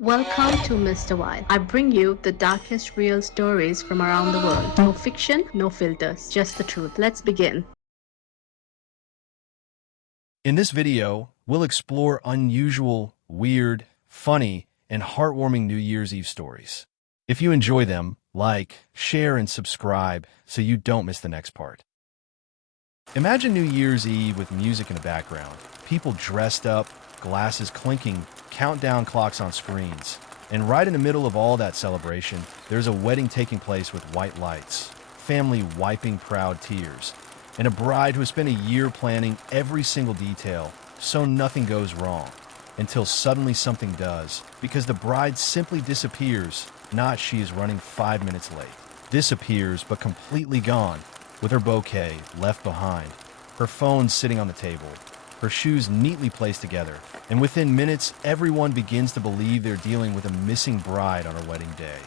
Welcome to Mr. Wild. I bring you the darkest real stories from around the world. No fiction, no filters, just the truth. Let's begin. In this video, we'll explore unusual, weird, funny, and heartwarming New Year's Eve stories. If you enjoy them, like, share, and subscribe so you don't miss the next part. Imagine New Year's Eve with music in the background, people dressed up, glasses clinking, countdown clocks on screens. And right in the middle of all that celebration, there's a wedding taking place with white lights, family wiping proud tears, and a bride who has spent a year planning every single detail so nothing goes wrong, until suddenly something does, because the bride simply disappears, not she is running 5 minutes late. Disappears, but completely gone, with her bouquet left behind, her phone sitting on the table, her shoes neatly placed together, and within minutes, everyone begins to believe they're dealing with a missing bride on her wedding day,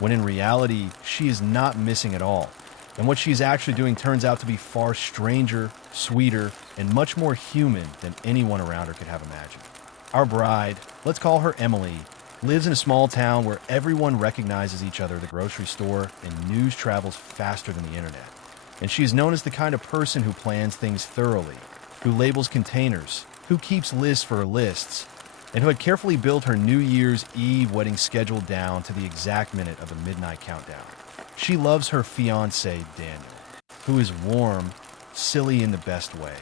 when in reality, she is not missing at all. And what she's actually doing turns out to be far stranger, sweeter, and much more human than anyone around her could have imagined. Our bride, let's call her Emily, lives in a small town where everyone recognizes each other at the grocery store and news travels faster than the internet. And she is known as the kind of person who plans things thoroughly, who labels containers, who keeps lists for her lists, and who had carefully built her New Year's Eve wedding schedule down to the exact minute of the midnight countdown. She loves her fiancé, Daniel, who is warm, silly in the best way.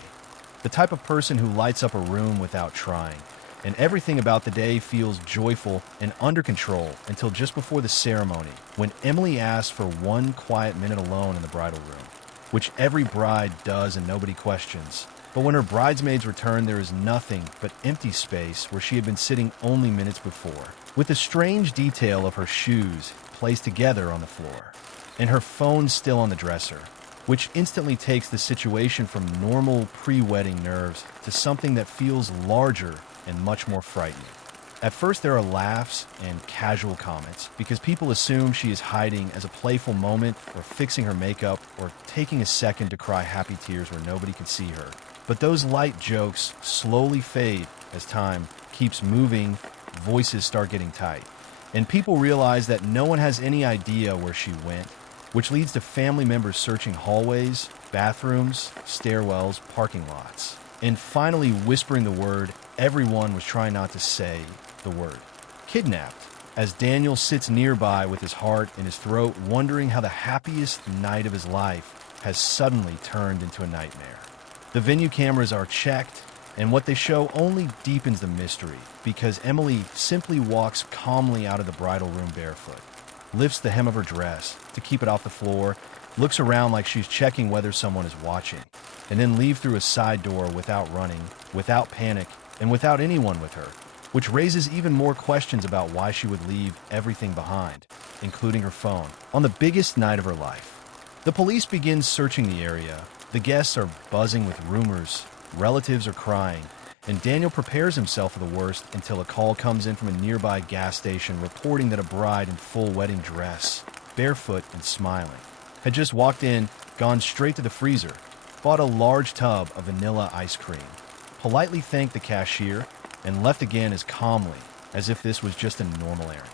The type of person who lights up a room without trying, and everything about the day feels joyful and under control until just before the ceremony, when Emily asks for one quiet minute alone in the bridal room, which every bride does and nobody questions. But when her bridesmaids return, there is nothing but empty space where she had been sitting only minutes before, with the strange detail of her shoes placed together on the floor, and her phone still on the dresser, which instantly takes the situation from normal pre-wedding nerves to something that feels larger and much more frightening. At first there are laughs and casual comments because people assume she is hiding as a playful moment or fixing her makeup or taking a second to cry happy tears where nobody can see her. But those light jokes slowly fade as time keeps moving, voices start getting tight, and people realize that no one has any idea where she went, which leads to family members searching hallways, bathrooms, stairwells, parking lots, and finally whispering the word everyone was trying not to say, the word kidnapped, as Daniel sits nearby with his heart in his throat, wondering how the happiest night of his life has suddenly turned into a nightmare. The venue cameras are checked, and what they show only deepens the mystery, because Emily simply walks calmly out of the bridal room barefoot, lifts the hem of her dress to keep it off the floor, looks around like she's checking whether someone is watching, and then leave through a side door without running, without panic, and without anyone with her, which raises even more questions about why she would leave everything behind, including her phone, on the biggest night of her life. The police begin searching the area. The guests are buzzing with rumors, relatives are crying, and Daniel prepares himself for the worst until a call comes in from a nearby gas station reporting that a bride in full wedding dress, barefoot and smiling, had just walked in, gone straight to the freezer, bought a large tub of vanilla ice cream, politely thanked the cashier, and left again as calmly as if this was just a normal errand.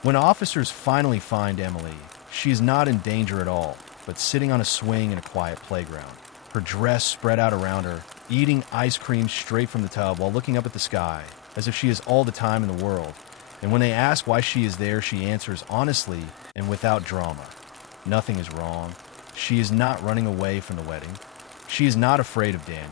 When officers finally find Emily, she is not in danger at all, but sitting on a swing in a quiet playground, her dress spread out around her, eating ice cream straight from the tub while looking up at the sky, as if she has all the time in the world. And when they ask why she is there, she answers honestly and without drama. Nothing is wrong. She is not running away from the wedding. She is not afraid of Daniel.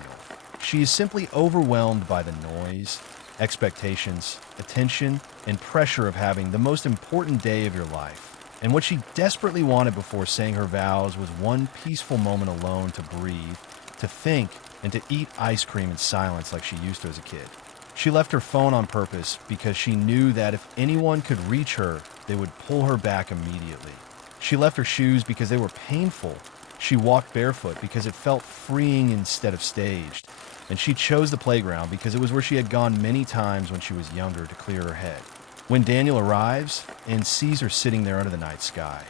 She is simply overwhelmed by the noise, expectations, attention, and pressure of having the most important day of your life. And what she desperately wanted before saying her vows was one peaceful moment alone to breathe, to think, and to eat ice cream in silence like she used to as a kid. She left her phone on purpose because she knew that if anyone could reach her, they would pull her back immediately. She left her shoes because they were painful. She walked barefoot because it felt freeing instead of staged. And she chose the playground because it was where she had gone many times when she was younger to clear her head. When Daniel arrives and sees her sitting there under the night sky,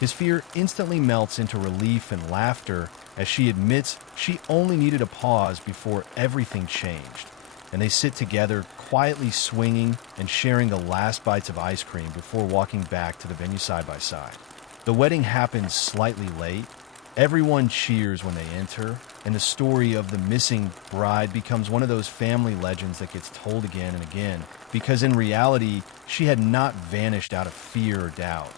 his fear instantly melts into relief and laughter as she admits she only needed a pause before everything changed. and they sit together, quietly swinging and sharing the last bites of ice cream before walking back to the venue side by side. The wedding happens slightly late. Everyone cheers when they enter, and the story of the missing bride becomes one of those family legends that gets told again and again, because in reality, she had not vanished out of fear or doubt.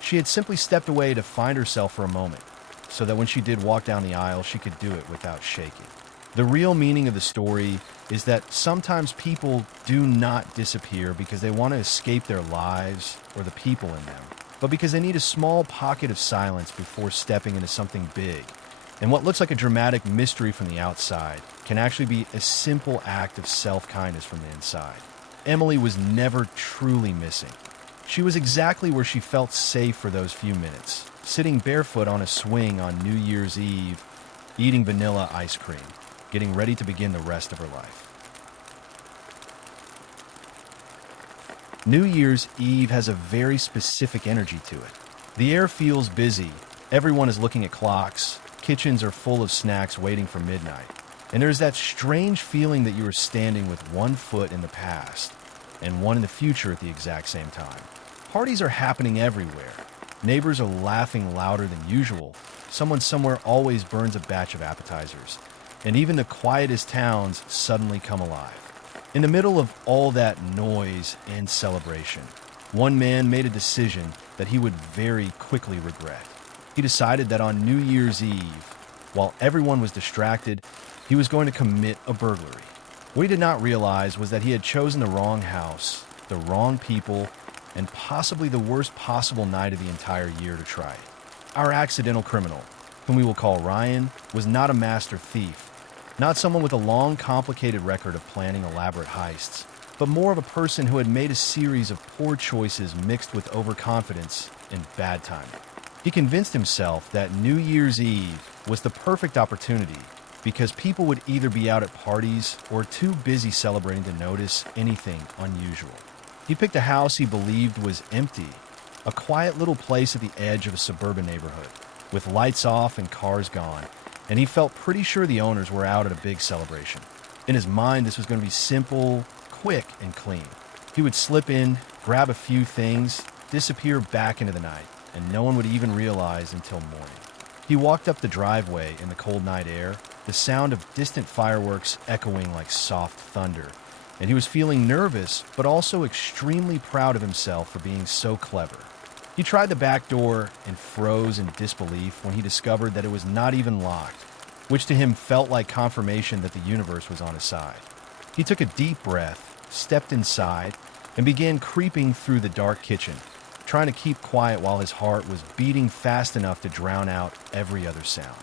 She had simply stepped away to find herself for a moment, so that when she did walk down the aisle, she could do it without shaking. The real meaning of the story is that sometimes people do not disappear because they want to escape their lives or the people in them, but because they need a small pocket of silence before stepping into something big. And what looks like a dramatic mystery from the outside can actually be a simple act of self-kindness from the inside. Emily was never truly missing. She was exactly where she felt safe for those few minutes, sitting barefoot on a swing on New Year's Eve, eating vanilla ice cream, getting ready to begin the rest of her life. New Year's Eve has a very specific energy to it. The air feels busy, everyone is looking at clocks, kitchens are full of snacks waiting for midnight, and there's that strange feeling that you are standing with one foot in the past and one in the future at the exact same time. Parties are happening everywhere. Neighbors are laughing louder than usual. Someone somewhere always burns a batch of appetizers. And even the quietest towns suddenly come alive. In the middle of all that noise and celebration, one man made a decision that he would very quickly regret. He decided that on New Year's Eve, while everyone was distracted, he was going to commit a burglary. What he did not realize was that he had chosen the wrong house, the wrong people, and possibly the worst possible night of the entire year to try it. Our accidental criminal, whom we will call Ryan, was not a master thief, not someone with a long, complicated record of planning elaborate heists, but more of a person who had made a series of poor choices mixed with overconfidence and bad timing. He convinced himself that New Year's Eve was the perfect opportunity because people would either be out at parties or too busy celebrating to notice anything unusual. He picked a house he believed was empty, a quiet little place at the edge of a suburban neighborhood, with lights off and cars gone, and he felt pretty sure the owners were out at a big celebration. In his mind, this was going to be simple, quick, and clean. He would slip in, grab a few things, disappear back into the night, and no one would even realize until morning. He walked up the driveway in the cold night air, the sound of distant fireworks echoing like soft thunder, and he was feeling nervous, but also extremely proud of himself for being so clever. He tried the back door and froze in disbelief when he discovered that it was not even locked, which to him felt like confirmation that the universe was on his side. He took a deep breath, stepped inside, and began creeping through the dark kitchen, trying to keep quiet while his heart was beating fast enough to drown out every other sound.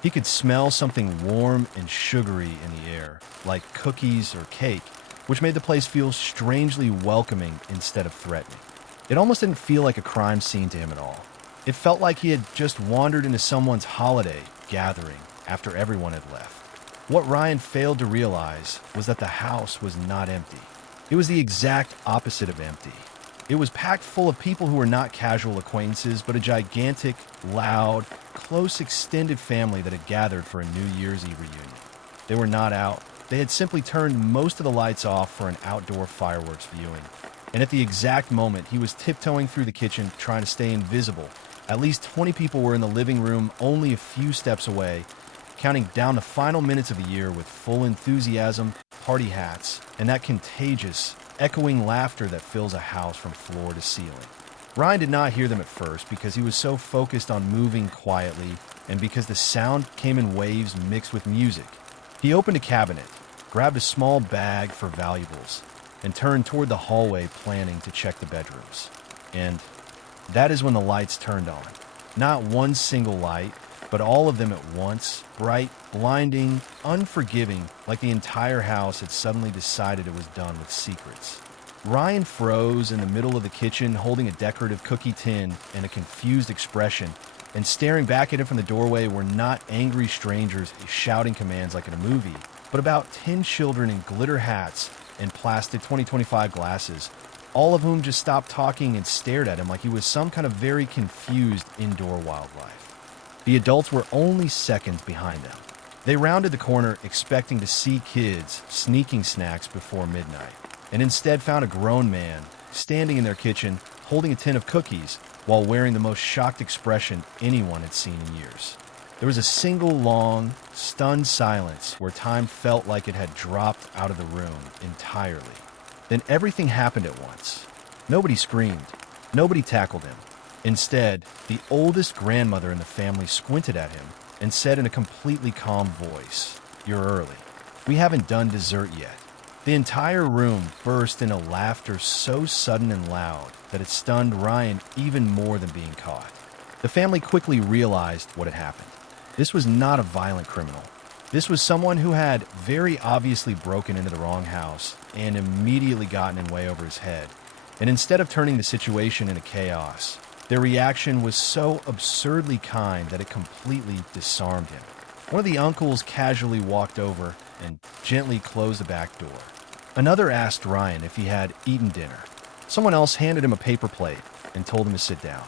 He could smell something warm and sugary in the air, like cookies or cake, which made the place feel strangely welcoming instead of threatening. It almost didn't feel like a crime scene to him at all. It felt like he had just wandered into someone's holiday gathering after everyone had left. What Ryan failed to realize was that the house was not empty. It was the exact opposite of empty. It was packed full of people who were not casual acquaintances, but a gigantic, loud, close extended family that had gathered for a New Year's Eve reunion. They were not out. They had simply turned most of the lights off for an outdoor fireworks viewing. And at the exact moment he was tiptoeing through the kitchen trying to stay invisible, at least 20 people were in the living room only a few steps away, counting down the final minutes of the year with full enthusiasm, party hats, and that contagious, echoing laughter that fills a house from floor to ceiling. Ryan did not hear them at first because he was so focused on moving quietly and because the sound came in waves mixed with music. He opened a cabinet, grabbed a small bag for valuables, and turned toward the hallway planning to check the bedrooms. And that is when the lights turned on. Not one single light, but all of them at once, bright, blinding, unforgiving, like the entire house had suddenly decided it was done with secrets. Ryan froze in the middle of the kitchen, holding a decorative cookie tin and a confused expression, and staring back at him from the doorway were not angry strangers shouting commands like in a movie, but about 10 children in glitter hats and plastic 2025 glasses, all of whom just stopped talking and stared at him like he was some kind of very confused indoor wildlife. The adults were only seconds behind them. They rounded the corner expecting to see kids sneaking snacks before midnight, and instead found a grown man standing in their kitchen holding a tin of cookies while wearing the most shocked expression anyone had seen in years. There was a single long, stunned silence where time felt like it had dropped out of the room entirely. Then everything happened at once. Nobody screamed. Nobody tackled him. Instead, the oldest grandmother in the family squinted at him and said in a completely calm voice, "You're early. We haven't done dessert yet." The entire room burst into laughter so sudden and loud that it stunned Ryan even more than being caught. The family quickly realized what had happened. This was not a violent criminal. This was someone who had very obviously broken into the wrong house and immediately gotten in way over his head. And instead of turning the situation into chaos, their reaction was so absurdly kind that it completely disarmed him. One of the uncles casually walked over and gently closed the back door. Another asked Ryan if he had eaten dinner. Someone else handed him a paper plate and told him to sit down.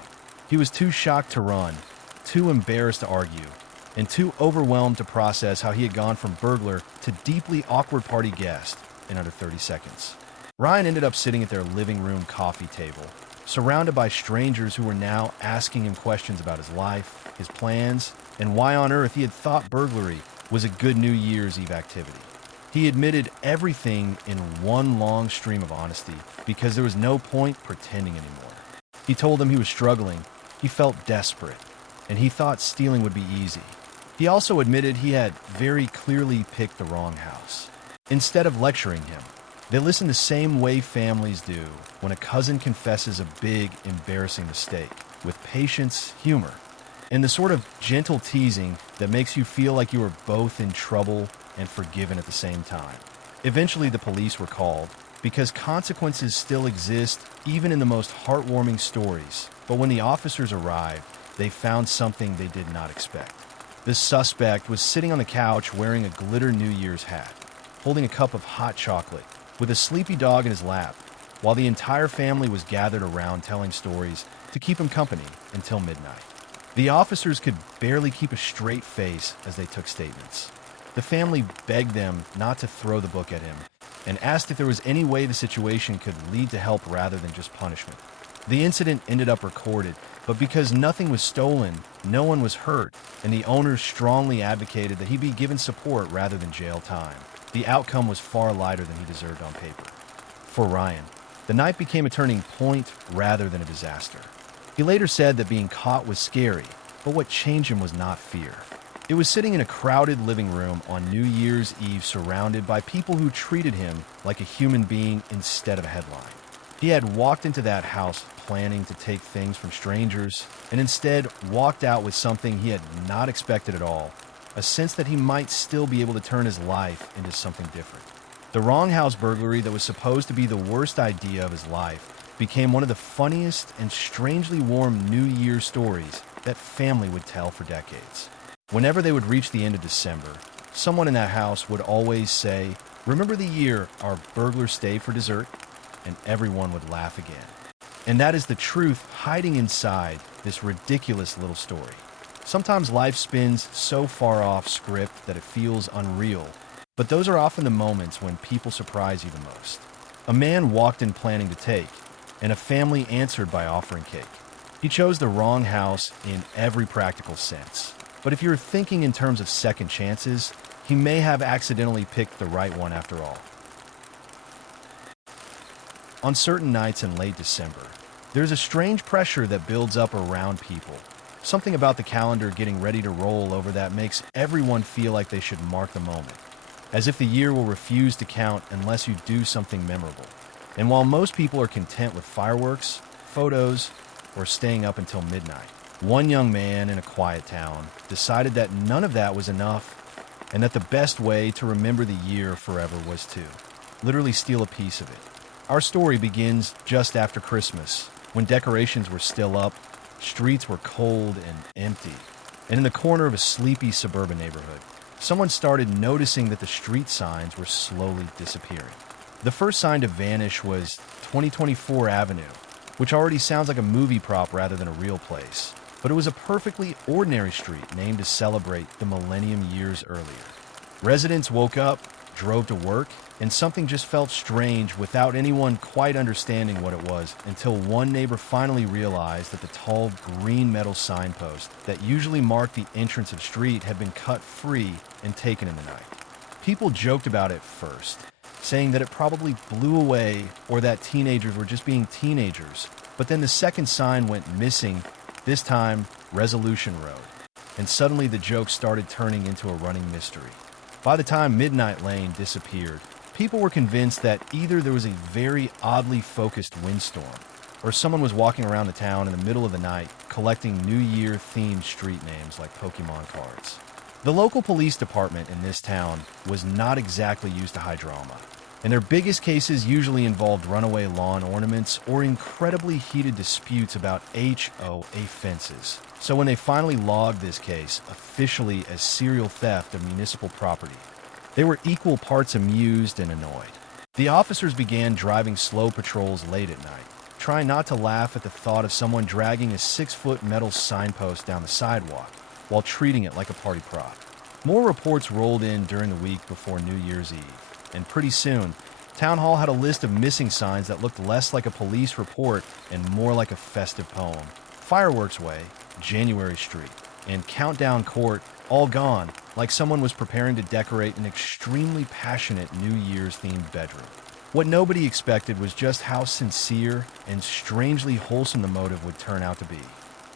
He was too shocked to run, too embarrassed to argue, and too overwhelmed to process how he had gone from burglar to deeply awkward party guest in under 30 seconds. Ryan ended up sitting at their living room coffee table, surrounded by strangers who were now asking him questions about his life, his plans, and why on earth he had thought burglary was a good New Year's Eve activity. He admitted everything in one long stream of honesty because there was no point pretending anymore. He told them he was struggling, he felt desperate, and he thought stealing would be easy. He also admitted he had very clearly picked the wrong house. Instead of lecturing him, they listened the same way families do when a cousin confesses a big, embarrassing mistake, with patience, humor, and the sort of gentle teasing that makes you feel like you are both in trouble and forgiven at the same time. Eventually, the police were called because consequences still exist even in the most heartwarming stories. But when the officers arrived, they found something they did not expect. The suspect was sitting on the couch wearing a glitter New Year's hat, holding a cup of hot chocolate, with a sleepy dog in his lap, while the entire family was gathered around telling stories to keep him company until midnight. The officers could barely keep a straight face as they took statements. The family begged them not to throw the book at him and asked if there was any way the situation could lead to help rather than just punishment. The incident ended up recorded, but because nothing was stolen, no one was hurt, and the owners strongly advocated that he be given support rather than jail time. The outcome was far lighter than he deserved on paper. For Ryan, the night became a turning point rather than a disaster. He later said that being caught was scary, but what changed him was not fear. It was sitting in a crowded living room on New Year's Eve surrounded by people who treated him like a human being instead of a headline. He had walked into that house planning to take things from strangers and instead walked out with something he had not expected at all, a sense that he might still be able to turn his life into something different. The Wrong-House Burglary that was supposed to be the worst idea of his life became one of the funniest and strangely warm New Year's stories that family would tell for decades. Whenever they would reach the end of December, someone in that house would always say, "Remember the year our burglar stayed for dessert?" And everyone would laugh again. And that is the truth hiding inside this ridiculous little story. Sometimes life spins so far off script that it feels unreal, but those are often the moments when people surprise you the most. A man walked in planning to take, and a family answered by offering cake. He chose the wrong house in every practical sense. But if you're thinking in terms of second chances, he may have accidentally picked the right one after all. On certain nights in late December, there's a strange pressure that builds up around people. Something about the calendar getting ready to roll over that makes everyone feel like they should mark the moment, as if the year will refuse to count unless you do something memorable. And while most people are content with fireworks, photos, or staying up until midnight, one young man in a quiet town decided that none of that was enough and that the best way to remember the year forever was to literally steal a piece of it. Our story begins just after Christmas, when decorations were still up, streets were cold and empty, and in the corner of a sleepy suburban neighborhood, someone started noticing that the street signs were slowly disappearing. The first sign to vanish was 2024 Avenue, which already sounds like a movie prop rather than a real place. but it was a perfectly ordinary street named to celebrate the millennium years earlier. Residents woke up, drove to work, and something just felt strange without anyone quite understanding what it was until one neighbor finally realized that the tall green metal signpost that usually marked the entrance of the street had been cut free and taken in the night. People joked about it first, saying that it probably blew away or that teenagers were just being teenagers, but then the second sign went missing, this time Resolution Road, and suddenly the joke started turning into a running mystery. By the time Midnight Lane disappeared, people were convinced that either there was a very oddly focused windstorm, or someone was walking around the town in the middle of the night collecting New Year-themed street names like Pokemon cards. The local police department in this town was not exactly used to high drama, and their biggest cases usually involved runaway lawn ornaments or incredibly heated disputes about HOA fences. So when they finally logged this case officially as serial theft of municipal property, they were equal parts amused and annoyed. The officers began driving slow patrols late at night, trying not to laugh at the thought of someone dragging a 6-foot metal signpost down the sidewalk while treating it like a party prop. More reports rolled in during the week before New Year's Eve, and pretty soon, Town Hall had a list of missing signs that looked less like a police report and more like a festive poem. Fireworks Way, January Street, and Countdown Court all gone, like someone was preparing to decorate an extremely passionate New Year's-themed bedroom. What nobody expected was just how sincere and strangely wholesome the motive would turn out to be.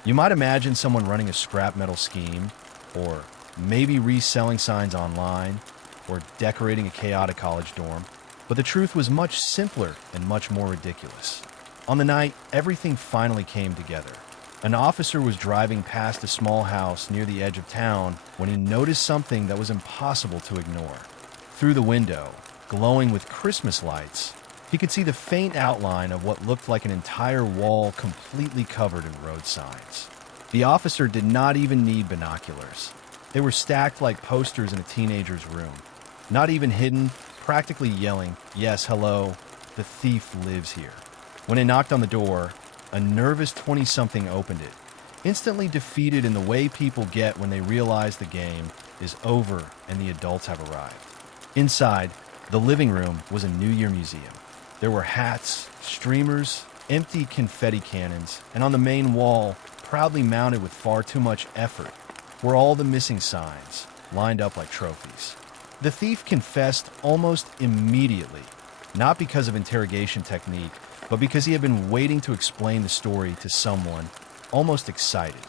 You might imagine someone running a scrap metal scheme, or maybe reselling signs online, or decorating a chaotic college dorm, but the truth was much simpler and much more ridiculous. On the night, everything finally came together. An officer was driving past a small house near the edge of town when he noticed something that was impossible to ignore. Through the window, glowing with Christmas lights, he could see the faint outline of what looked like an entire wall completely covered in road signs. The officer did not even need binoculars. They were stacked like posters in a teenager's room. Not even hidden, practically yelling, "Yes, hello, the thief lives here." When he knocked on the door, a nervous 20-something opened it, instantly defeated in the way people get when they realize the game is over and the adults have arrived. Inside, the living room was a New Year museum. There were hats, streamers, empty confetti cannons, and on the main wall, proudly mounted with far too much effort, were all the missing signs, lined up like trophies. The thief confessed almost immediately, not because of interrogation technique, but because he had been waiting to explain the story to someone, almost excited.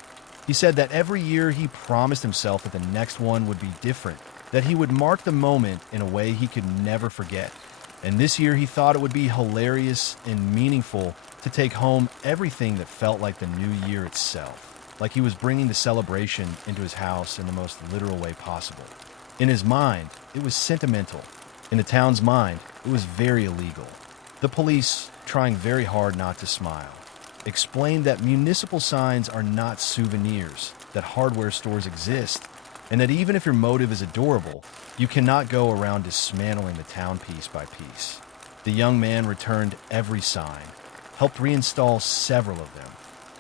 He said that every year he promised himself that the next one would be different, that he would mark the moment in a way he could never forget. And this year he thought it would be hilarious and meaningful to take home everything that felt like the new year itself, like he was bringing the celebration into his house in the most literal way possible. In his mind, it was sentimental. In the town's mind, it was very illegal. The police, trying very hard not to smile, explained that municipal signs are not souvenirs, that hardware stores exist, and that even if your motive is adorable, you cannot go around dismantling the town piece by piece. The young man returned every sign, helped reinstall several of them,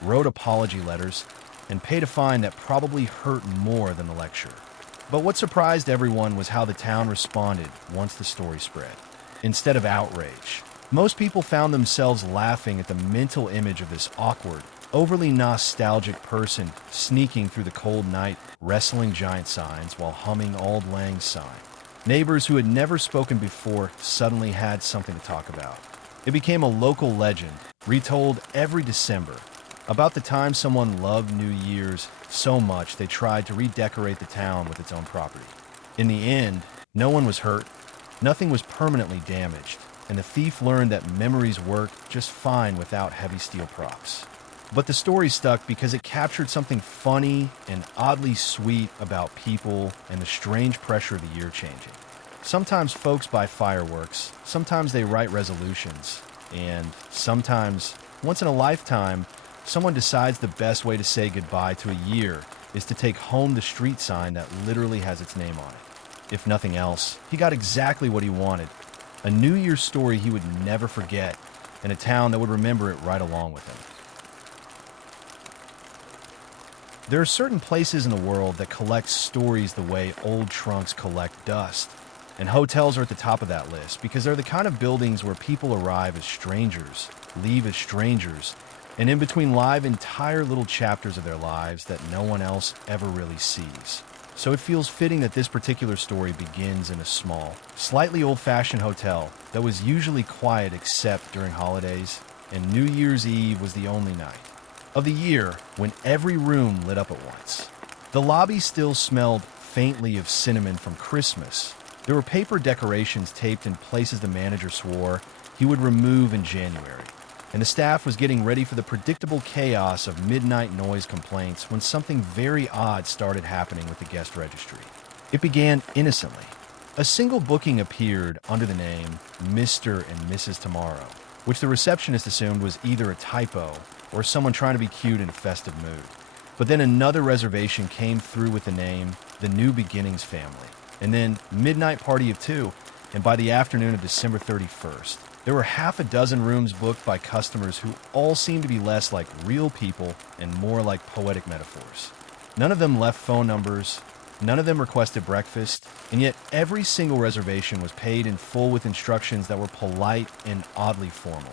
wrote apology letters, and paid a fine that probably hurt more than the lecture. But what surprised everyone was how the town responded once the story spread. Instead of outrage, most people found themselves laughing at the mental image of this awkward, overly nostalgic person sneaking through the cold night, wrestling giant signs while humming Auld Lang Syne. Neighbors who had never spoken before suddenly had something to talk about. It became a local legend, retold every December, about the time someone loved New Year's so much they tried to redecorate the town with its own property. In the end, no one was hurt, nothing was permanently damaged, and the thief learned that memories work just fine without heavy steel props. But the story stuck because it captured something funny and oddly sweet about people and the strange pressure of the year changing. Sometimes folks buy fireworks, sometimes they write resolutions, and sometimes, once in a lifetime, someone decides the best way to say goodbye to a year is to take home the street sign that literally has its name on it. If nothing else, he got exactly what he wanted. A New Year's story he would never forget, and a town that would remember it right along with him. There are certain places in the world that collect stories the way old trunks collect dust. And hotels are at the top of that list because they're the kind of buildings where people arrive as strangers, leave as strangers, and in between live entire little chapters of their lives that no one else ever really sees. So it feels fitting that this particular story begins in a small, slightly old-fashioned hotel that was usually quiet except during holidays, and New Year's Eve was the only night of the year when every room lit up at once. The lobby still smelled faintly of cinnamon from Christmas. There were paper decorations taped in places the manager swore he would remove in January, and the staff was getting ready for the predictable chaos of midnight noise complaints when something very odd started happening with the guest registry. It began innocently. A single booking appeared under the name Mr. and Mrs. Tomorrow, which the receptionist assumed was either a typo or someone trying to be cute in a festive mood. But then another reservation came through with the name The New Beginnings Family, and then Midnight Party of Two, and by the afternoon of December 31st, there were half a dozen rooms booked by customers who all seemed to be less like real people and more like poetic metaphors. None of them left phone numbers, none of them requested breakfast, and yet every single reservation was paid in full with instructions that were polite and oddly formal.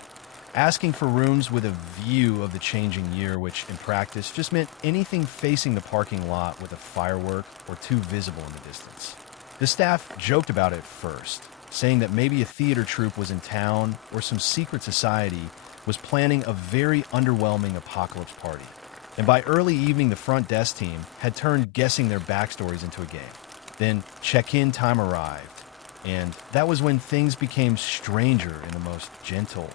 Asking for rooms with a view of the changing year, which in practice just meant anything facing the parking lot with a firework or two visible in the distance. The staff joked about it at first, saying that maybe a theater troupe was in town or some secret society was planning a very underwhelming apocalypse party. And by early evening, the front desk team had turned guessing their backstories into a game. Then check-in time arrived, and that was when things became stranger in the most gentle,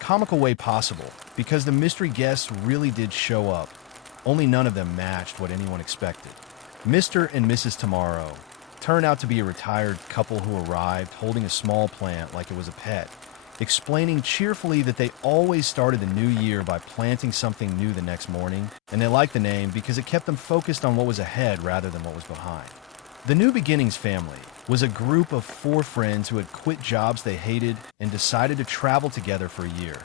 comical way possible, because the mystery guests really did show up, only none of them matched what anyone expected. Mr. and Mrs. Tomorrow turned out to be a retired couple who arrived holding a small plant like it was a pet, explaining cheerfully that they always started the new year by planting something new the next morning, and they liked the name because it kept them focused on what was ahead rather than what was behind. The New Beginnings family was a group of 4 friends who had quit jobs they hated and decided to travel together for a year,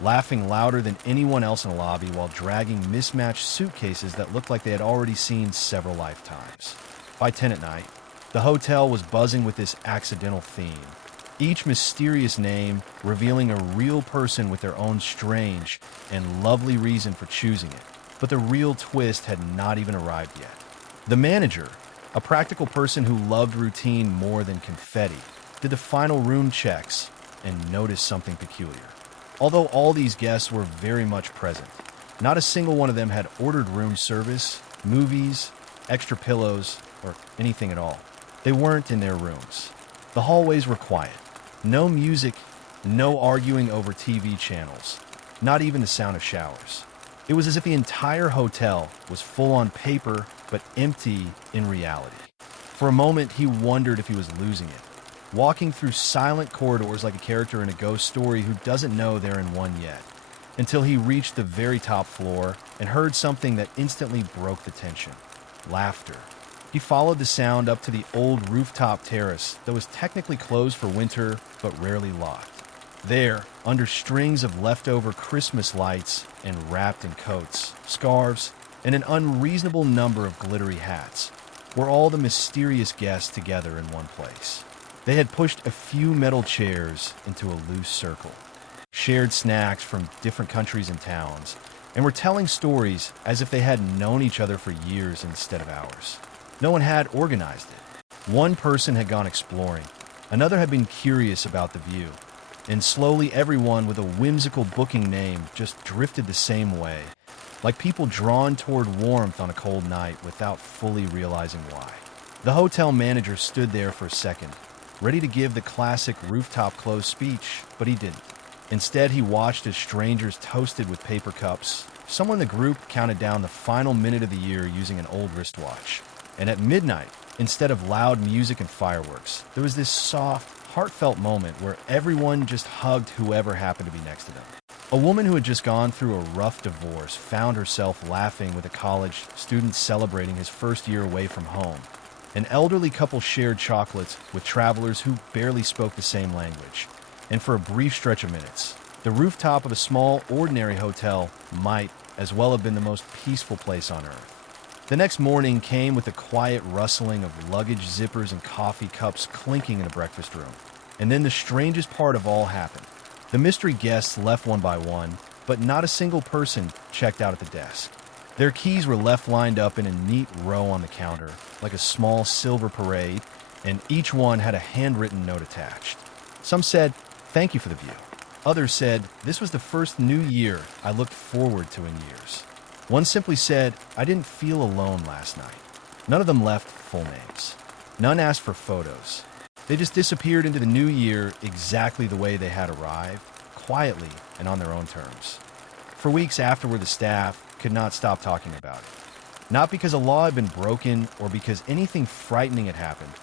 laughing louder than anyone else in the lobby while dragging mismatched suitcases that looked like they had already seen several lifetimes. By 10 at night, the hotel was buzzing with this accidental theme, each mysterious name revealing a real person with their own strange and lovely reason for choosing it. But the real twist had not even arrived yet. The manager, a practical person who loved routine more than confetti, did the final room checks and noticed something peculiar. Although all these guests were very much present, not a single one of them had ordered room service, movies, extra pillows, or anything at all. They weren't in their rooms. The hallways were quiet. No music, no arguing over TV channels, not even the sound of showers. It was as if the entire hotel was full on paper, but empty in reality. For a moment, he wondered if he was losing it, walking through silent corridors like a character in a ghost story who doesn't know they're in one yet, until he reached the very top floor and heard something that instantly broke the tension: laughter. He followed the sound up to the old rooftop terrace that was technically closed for winter, but rarely locked. There, under strings of leftover Christmas lights and wrapped in coats, scarves, and an unreasonable number of glittery hats, were all the mysterious guests together in one place. They had pushed a few metal chairs into a loose circle, shared snacks from different countries and towns, and were telling stories as if they had known each other for years instead of hours. No one had organized it. One person had gone exploring, another had been curious about the view, and slowly everyone with a whimsical booking name just drifted the same way, like people drawn toward warmth on a cold night without fully realizing why. The hotel manager stood there for a second, ready to give the classic rooftop close speech, but he didn't. Instead, he watched as strangers toasted with paper cups. Someone in the group counted down the final minute of the year using an old wristwatch. And at midnight, instead of loud music and fireworks, there was this soft, heartfelt moment where everyone just hugged whoever happened to be next to them. A woman who had just gone through a rough divorce found herself laughing with a college student celebrating his first year away from home. An elderly couple shared chocolates with travelers who barely spoke the same language. And for a brief stretch of minutes, the rooftop of a small, ordinary hotel might as well have been the most peaceful place on earth. The next morning came with a quiet rustling of luggage zippers and coffee cups clinking in the breakfast room. And then the strangest part of all happened. The mystery guests left one by one, but not a single person checked out at the desk. Their keys were left lined up in a neat row on the counter, like a small silver parade, and each one had a handwritten note attached. Some said, "Thank you for the view." Others said, "This was the first new year I looked forward to in years." One simply said, "I didn't feel alone last night." None of them left full names. None asked for photos. They just disappeared into the new year exactly the way they had arrived, quietly and on their own terms. For weeks afterward, the staff could not stop talking about it. Not because a law had been broken or because anything frightening had happened,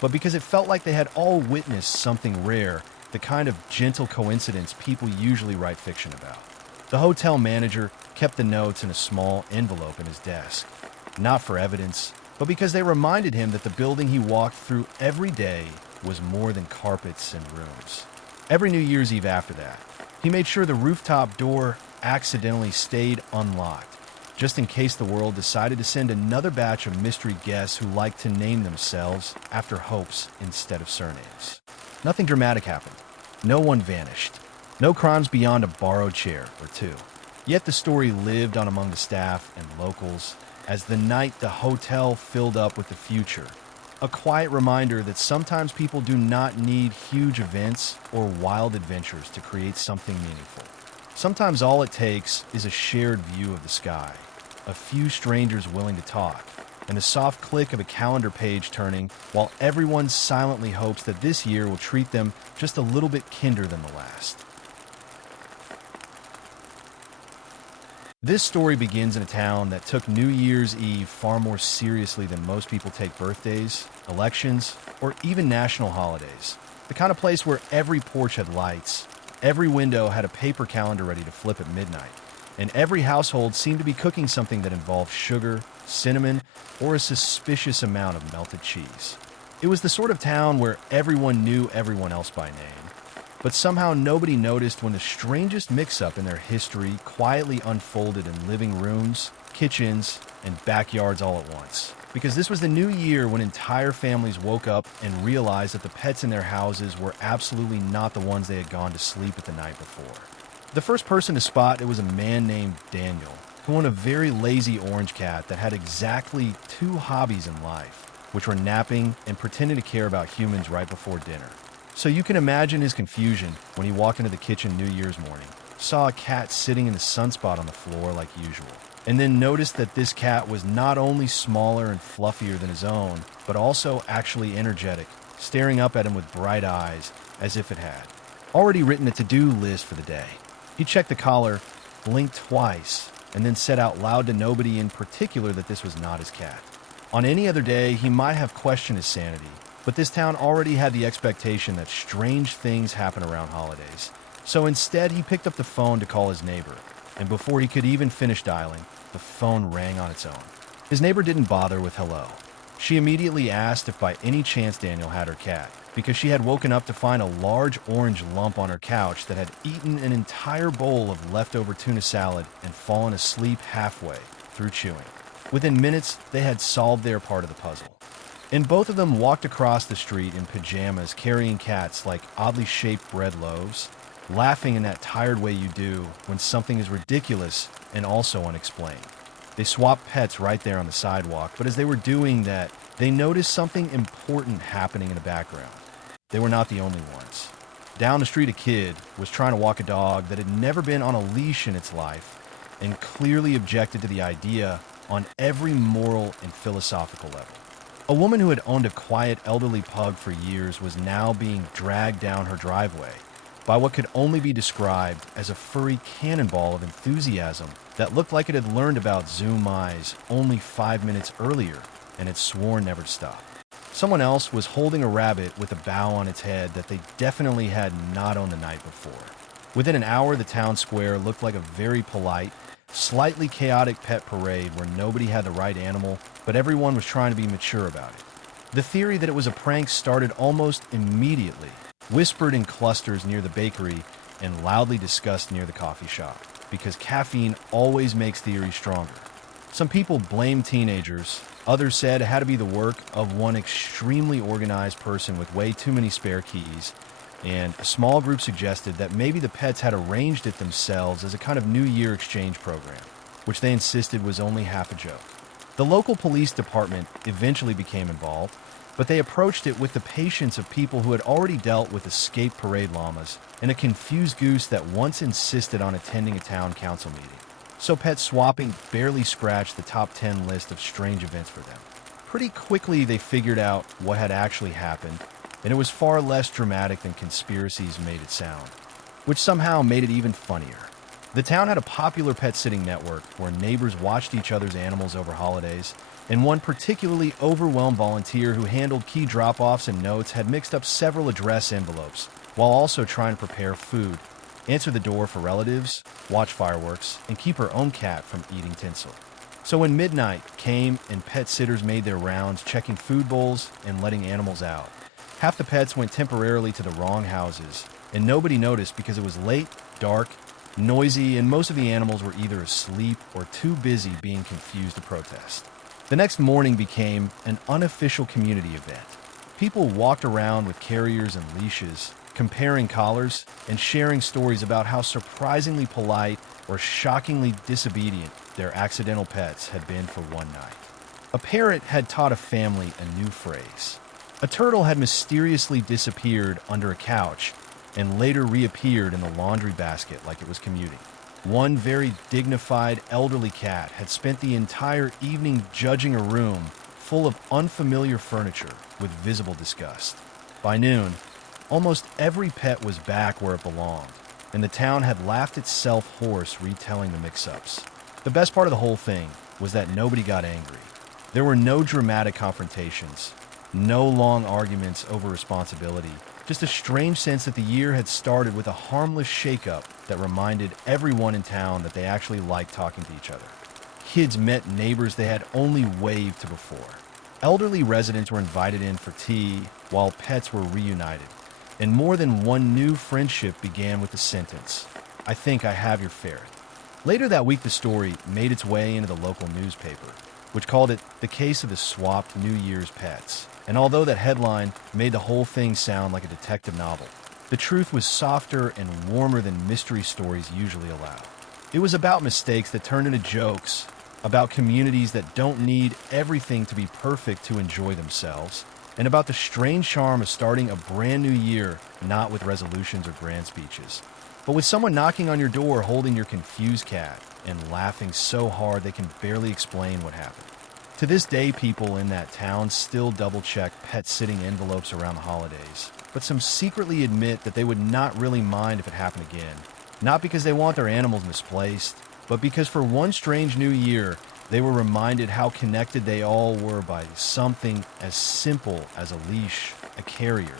but because it felt like they had all witnessed something rare, the kind of gentle coincidence people usually write fiction about. The hotel manager kept the notes in a small envelope in his desk, not for evidence, but because they reminded him that the building he walked through every day was more than carpets and rooms. Every New Year's Eve after that, he made sure the rooftop door accidentally stayed unlocked, just in case the world decided to send another batch of mystery guests who liked to name themselves after hopes instead of surnames. Nothing dramatic happened. No one vanished. No crimes beyond a borrowed chair or two. Yet the story lived on among the staff and locals as the night the hotel filled up with the future. A quiet reminder that sometimes people do not need huge events or wild adventures to create something meaningful. Sometimes all it takes is a shared view of the sky, a few strangers willing to talk, and the soft click of a calendar page turning while everyone silently hopes that this year will treat them just a little bit kinder than the last. This story begins in a town that took New Year's Eve far more seriously than most people take birthdays, elections, or even national holidays. The kind of place where every porch had lights, every window had a paper calendar ready to flip at midnight, and every household seemed to be cooking something that involved sugar, cinnamon, or a suspicious amount of melted cheese. It was the sort of town where everyone knew everyone else by name, but somehow nobody noticed when the strangest mix-up in their history quietly unfolded in living rooms, kitchens, and backyards all at once. Because this was the new year when entire families woke up and realized that the pets in their houses were absolutely not the ones they had gone to sleep at the night before. The first person to spot it was a man named Daniel, who owned a very lazy orange cat that had exactly two hobbies in life, which were napping and pretending to care about humans right before dinner. So you can imagine his confusion when he walked into the kitchen New Year's morning, saw a cat sitting in the sunspot on the floor like usual, and then noticed that this cat was not only smaller and fluffier than his own, but also actually energetic, staring up at him with bright eyes, as if it had already written a to-do list for the day. He checked the collar, blinked twice, and then said out loud to nobody in particular that this was not his cat. On any other day, he might have questioned his sanity, but this town already had the expectation that strange things happen around holidays. So instead, he picked up the phone to call his neighbor, and before he could even finish dialing, the phone rang on its own. His neighbor didn't bother with hello. She immediately asked if by any chance Daniel had her cat, because she had woken up to find a large orange lump on her couch that had eaten an entire bowl of leftover tuna salad and fallen asleep halfway through chewing. Within minutes, they had solved their part of the puzzle. And both of them walked across the street in pajamas carrying cats like oddly shaped bread loaves, laughing in that tired way you do when something is ridiculous and also unexplained. They swapped pets right there on the sidewalk, but as they were doing that, they noticed something important happening in the background. They were not the only ones. Down the street, a kid was trying to walk a dog that had never been on a leash in its life and clearly objected to the idea on every moral and philosophical level. A woman who had owned a quiet elderly pug for years was now being dragged down her driveway by what could only be described as a furry cannonball of enthusiasm that looked like it had learned about Zoom eyes only 5 minutes earlier and had sworn never to stop. Someone else was holding a rabbit with a bow on its head that they definitely had not owned the night before. Within an hour, the town square looked like a very polite, slightly chaotic pet parade where nobody had the right animal, but everyone was trying to be mature about it. The theory that it was a prank started almost immediately, whispered in clusters near the bakery and loudly discussed near the coffee shop, because caffeine always makes theories stronger. Some people blamed teenagers. Others said it had to be the work of one extremely organized person with way too many spare keys. And a small group suggested that maybe the pets had arranged it themselves as a kind of New Year exchange program, which they insisted was only half a joke. The local police department eventually became involved, but they approached it with the patience of people who had already dealt with escaped parade llamas and a confused goose that once insisted on attending a town council meeting. So pet swapping barely scratched the top 10 list of strange events for them. Pretty quickly they figured out what had actually happened, and it was far less dramatic than conspiracies made it sound, which somehow made it even funnier. The town had a popular pet-sitting network where neighbors watched each other's animals over holidays, and one particularly overwhelmed volunteer who handled key drop-offs and notes had mixed up several address envelopes while also trying to prepare food, answer the door for relatives, watch fireworks, and keep her own cat from eating tinsel. So when midnight came and pet sitters made their rounds checking food bowls and letting animals out, half the pets went temporarily to the wrong houses, and nobody noticed because it was late, dark, noisy, and most of the animals were either asleep or too busy being confused to protest. The next morning became an unofficial community event. People walked around with carriers and leashes, comparing collars and sharing stories about how surprisingly polite or shockingly disobedient their accidental pets had been for one night. A parrot had taught a family a new phrase. A turtle had mysteriously disappeared under a couch and later reappeared in the laundry basket like it was commuting. One very dignified elderly cat had spent the entire evening judging a room full of unfamiliar furniture with visible disgust. By noon, almost every pet was back where it belonged, and the town had laughed itself hoarse retelling the mix-ups. The best part of the whole thing was that nobody got angry. There were no dramatic confrontations, no long arguments over responsibility, just a strange sense that the year had started with a harmless shakeup that reminded everyone in town that they actually liked talking to each other. Kids met neighbors they had only waved to before. Elderly residents were invited in for tea, while pets were reunited. And more than one new friendship began with the sentence, "I think I have your ferret." Later that week, the story made its way into the local newspaper, which called it the case of the swapped New Year's pets. And although that headline made the whole thing sound like a detective novel, the truth was softer and warmer than mystery stories usually allow. It was about mistakes that turned into jokes, about communities that don't need everything to be perfect to enjoy themselves, and about the strange charm of starting a brand new year not with resolutions or grand speeches, but with someone knocking on your door holding your confused cat and laughing so hard they can barely explain what happened. To this day, people in that town still double-check pet-sitting envelopes around the holidays, but some secretly admit that they would not really mind if it happened again, not because they want their animals misplaced, but because for one strange new year, they were reminded how connected they all were by something as simple as a leash, a carrier,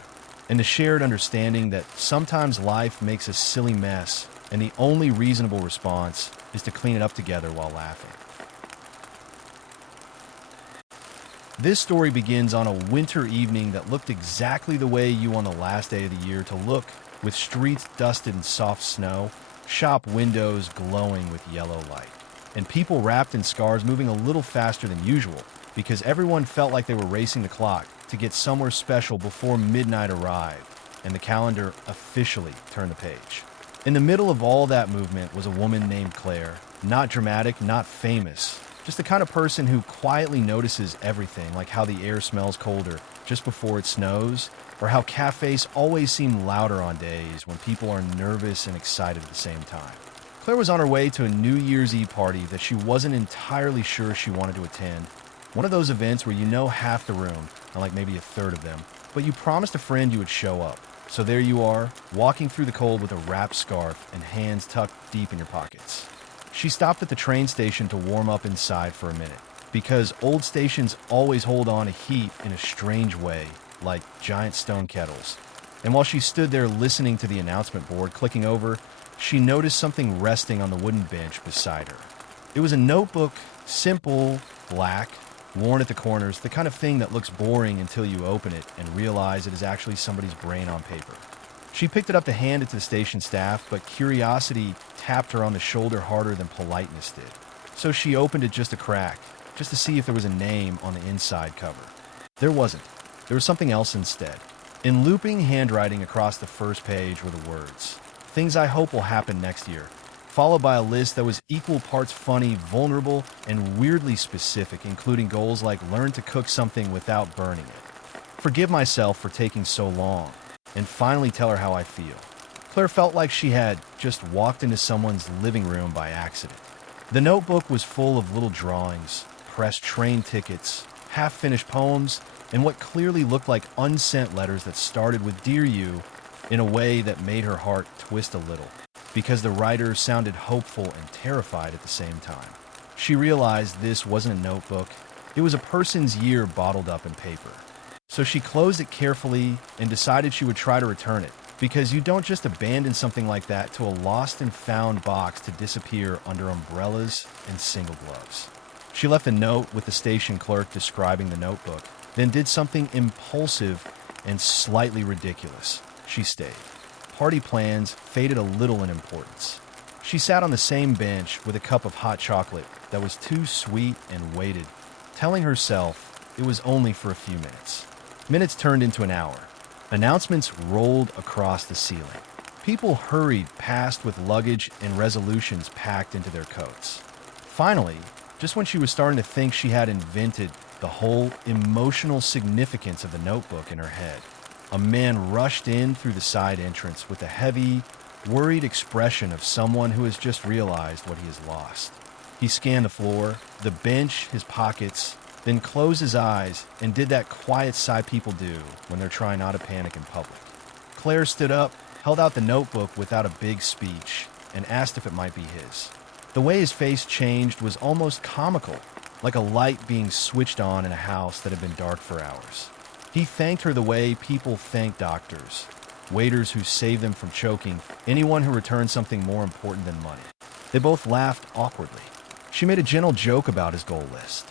and the shared understanding that sometimes life makes a silly mess, and the only reasonable response is to clean it up together while laughing. This story begins on a winter evening that looked exactly the way you want the last day of the year to look, with streets dusted in soft snow, shop windows glowing with yellow light, and people wrapped in scarves moving a little faster than usual because everyone felt like they were racing the clock to get somewhere special before midnight arrived and the calendar officially turned the page. In the middle of all that movement was a woman named Claire, not dramatic, not famous, just the kind of person who quietly notices everything, like how the air smells colder just before it snows, or how cafes always seem louder on days when people are nervous and excited at the same time. Claire was on her way to a New Year's Eve party that she wasn't entirely sure she wanted to attend. One of those events where you know half the room, and like maybe a third of them, but you promised a friend you would show up. So there you are, walking through the cold with a wrapped scarf and hands tucked deep in your pockets. She stopped at the train station to warm up inside for a minute, because old stations always hold on to heat in a strange way, like giant stone kettles. And while she stood there listening to the announcement board clicking over, she noticed something resting on the wooden bench beside her. It was a notebook, simple, black, worn at the corners, the kind of thing that looks boring until you open it and realize it is actually somebody's brain on paper. She picked it up to hand it to the station staff, but curiosity tapped her on the shoulder harder than politeness did. So she opened it just a crack, just to see if there was a name on the inside cover. There wasn't. There was something else instead. In looping handwriting across the first page were the words, "Things I hope will happen next year," followed by a list that was equal parts funny, vulnerable, and weirdly specific, including goals like learn to cook something without burning it, forgive myself for taking so long, and finally tell her how I feel. Claire felt like she had just walked into someone's living room by accident. The notebook was full of little drawings, pressed train tickets, half-finished poems, and what clearly looked like unsent letters that started with "Dear You" in a way that made her heart twist a little, because the writer sounded hopeful and terrified at the same time. She realized this wasn't a notebook, it was a person's year bottled up in paper. So she closed it carefully and decided she would try to return it, because you don't just abandon something like that to a lost and found box to disappear under umbrellas and single gloves. She left a note with the station clerk describing the notebook, then did something impulsive and slightly ridiculous. She stayed. Party plans faded a little in importance. She sat on the same bench with a cup of hot chocolate that was too sweet and waited, telling herself it was only for a few minutes. Minutes turned into an hour. Announcements rolled across the ceiling. People hurried past with luggage and resolutions packed into their coats. Finally, just when she was starting to think she had invented the whole emotional significance of the notebook in her head, a man rushed in through the side entrance with a heavy, worried expression of someone who has just realized what he has lost. He scanned the floor, the bench, his pockets, then closed his eyes and did that quiet sigh people do when they're trying not to panic in public. Claire stood up, held out the notebook without a big speech, and asked if it might be his. The way his face changed was almost comical, like a light being switched on in a house that had been dark for hours. He thanked her the way people thank doctors, waiters who save them from choking, anyone who returns something more important than money. They both laughed awkwardly. She made a gentle joke about his goal list.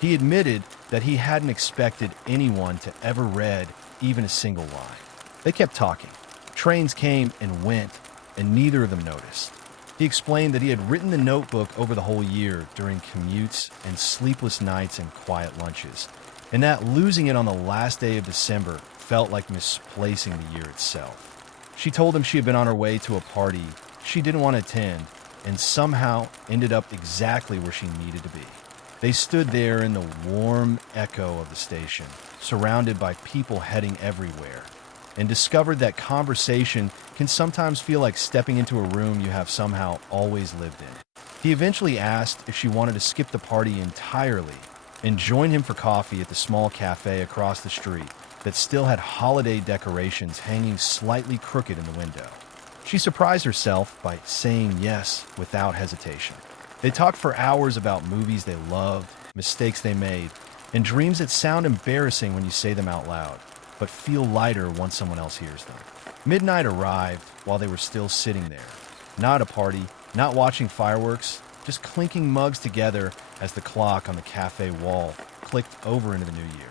He admitted that he hadn't expected anyone to ever read even a single line. They kept talking. Trains came and went, and neither of them noticed. He explained that he had written the notebook over the whole year during commutes and sleepless nights and quiet lunches, and that losing it on the last day of December felt like misplacing the year itself. She told him she had been on her way to a party she didn't want to attend and somehow ended up exactly where she needed to be. They stood there in the warm echo of the station, surrounded by people heading everywhere, and discovered that conversation can sometimes feel like stepping into a room you have somehow always lived in. He eventually asked if she wanted to skip the party entirely and join him for coffee at the small cafe across the street that still had holiday decorations hanging slightly crooked in the window. She surprised herself by saying yes without hesitation. They talked for hours about movies they loved, mistakes they made, and dreams that sound embarrassing when you say them out loud, but feel lighter once someone else hears them. Midnight arrived while they were still sitting there. Not a party, not watching fireworks, just clinking mugs together as the clock on the cafe wall clicked over into the new year.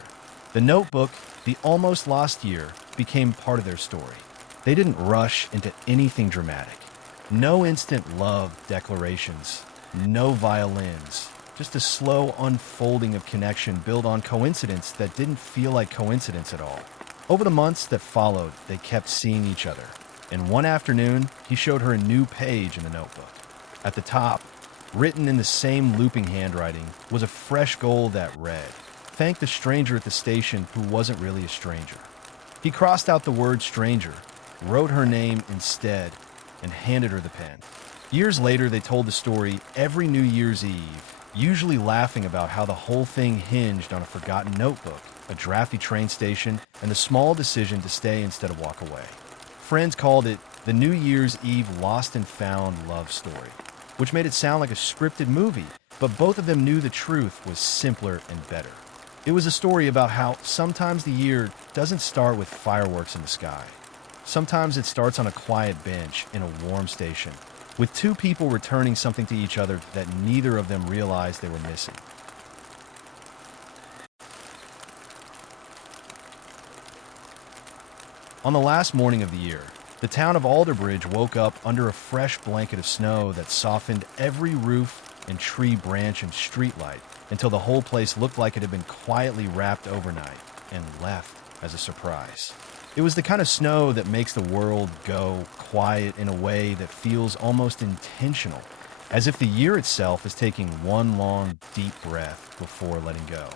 The notebook, the almost lost year, became part of their story. They didn't rush into anything dramatic. No instant love declarations, no violins, just a slow unfolding of connection built on coincidence that didn't feel like coincidence at all. Over the months that followed, they kept seeing each other, and one afternoon, he showed her a new page in the notebook. At the top, written in the same looping handwriting, was a fresh goal that read, "Thank the stranger at the station who wasn't really a stranger." He crossed out the word stranger, wrote her name instead, and handed her the pen. Years later, they told the story every New Year's Eve, usually laughing about how the whole thing hinged on a forgotten notebook, a drafty train station, and the small decision to stay instead of walk away. Friends called it the New Year's Eve lost and found love story, which made it sound like a scripted movie, but both of them knew the truth was simpler and better. It was a story about how sometimes the year doesn't start with fireworks in the sky. Sometimes it starts on a quiet bench in a warm station, with two people returning something to each other that neither of them realized they were missing. On the last morning of the year, the town of Alderbridge woke up under a fresh blanket of snow that softened every roof and tree branch and streetlight until the whole place looked like it had been quietly wrapped overnight and left as a surprise. It was the kind of snow that makes the world go quiet in a way that feels almost intentional, as if the year itself is taking one long, deep breath before letting go.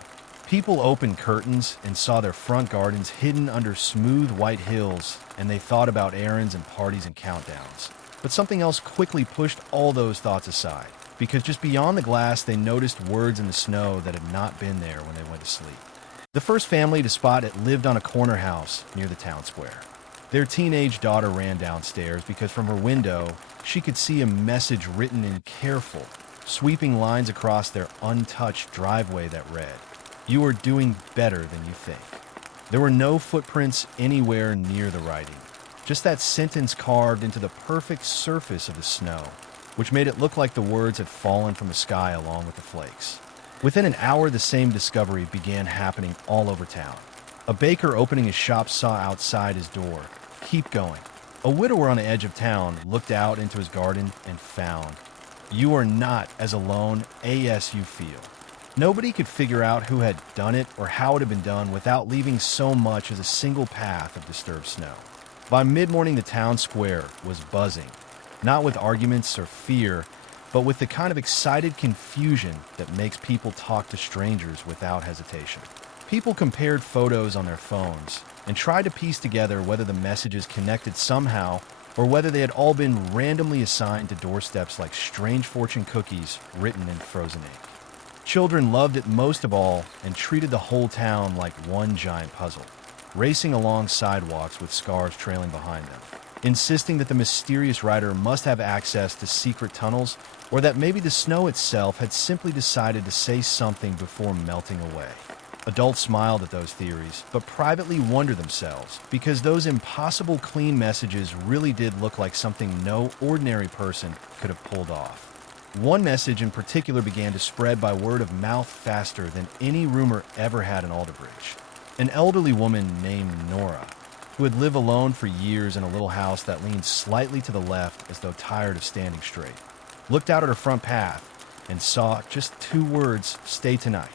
People opened curtains and saw their front gardens hidden under smooth white hills, and they thought about errands and parties and countdowns. But something else quickly pushed all those thoughts aside, because just beyond the glass they noticed words in the snow that had not been there when they went to sleep. The first family to spot it lived on a corner house near the town square. Their teenage daughter ran downstairs because from her window she could see a message written in careful, sweeping lines across their untouched driveway that read, "You are doing better than you think." There were no footprints anywhere near the writing, just that sentence carved into the perfect surface of the snow, which made it look like the words had fallen from the sky along with the flakes. Within an hour, the same discovery began happening all over town. A baker opening his shop saw outside his door, "Keep going." A widower on the edge of town looked out into his garden and found, "You are not as alone as you feel." Nobody could figure out who had done it or how it had been done without leaving so much as a single path of disturbed snow. By mid-morning, the town square was buzzing, not with arguments or fear, but with the kind of excited confusion that makes people talk to strangers without hesitation. People compared photos on their phones and tried to piece together whether the messages connected somehow or whether they had all been randomly assigned to doorsteps like strange fortune cookies written in frozen ink. Children loved it most of all and treated the whole town like one giant puzzle, racing along sidewalks with scars trailing behind them, insisting that the mysterious writer must have access to secret tunnels or that maybe the snow itself had simply decided to say something before melting away. Adults smiled at those theories, but privately wondered themselves because those impossible clean messages really did look like something no ordinary person could have pulled off. One message in particular began to spread by word of mouth faster than any rumor ever had in Alderbridge. An elderly woman named Nora, who had lived alone for years in a little house that leaned slightly to the left as though tired of standing straight, looked out at her front path and saw just two words, "Stay tonight."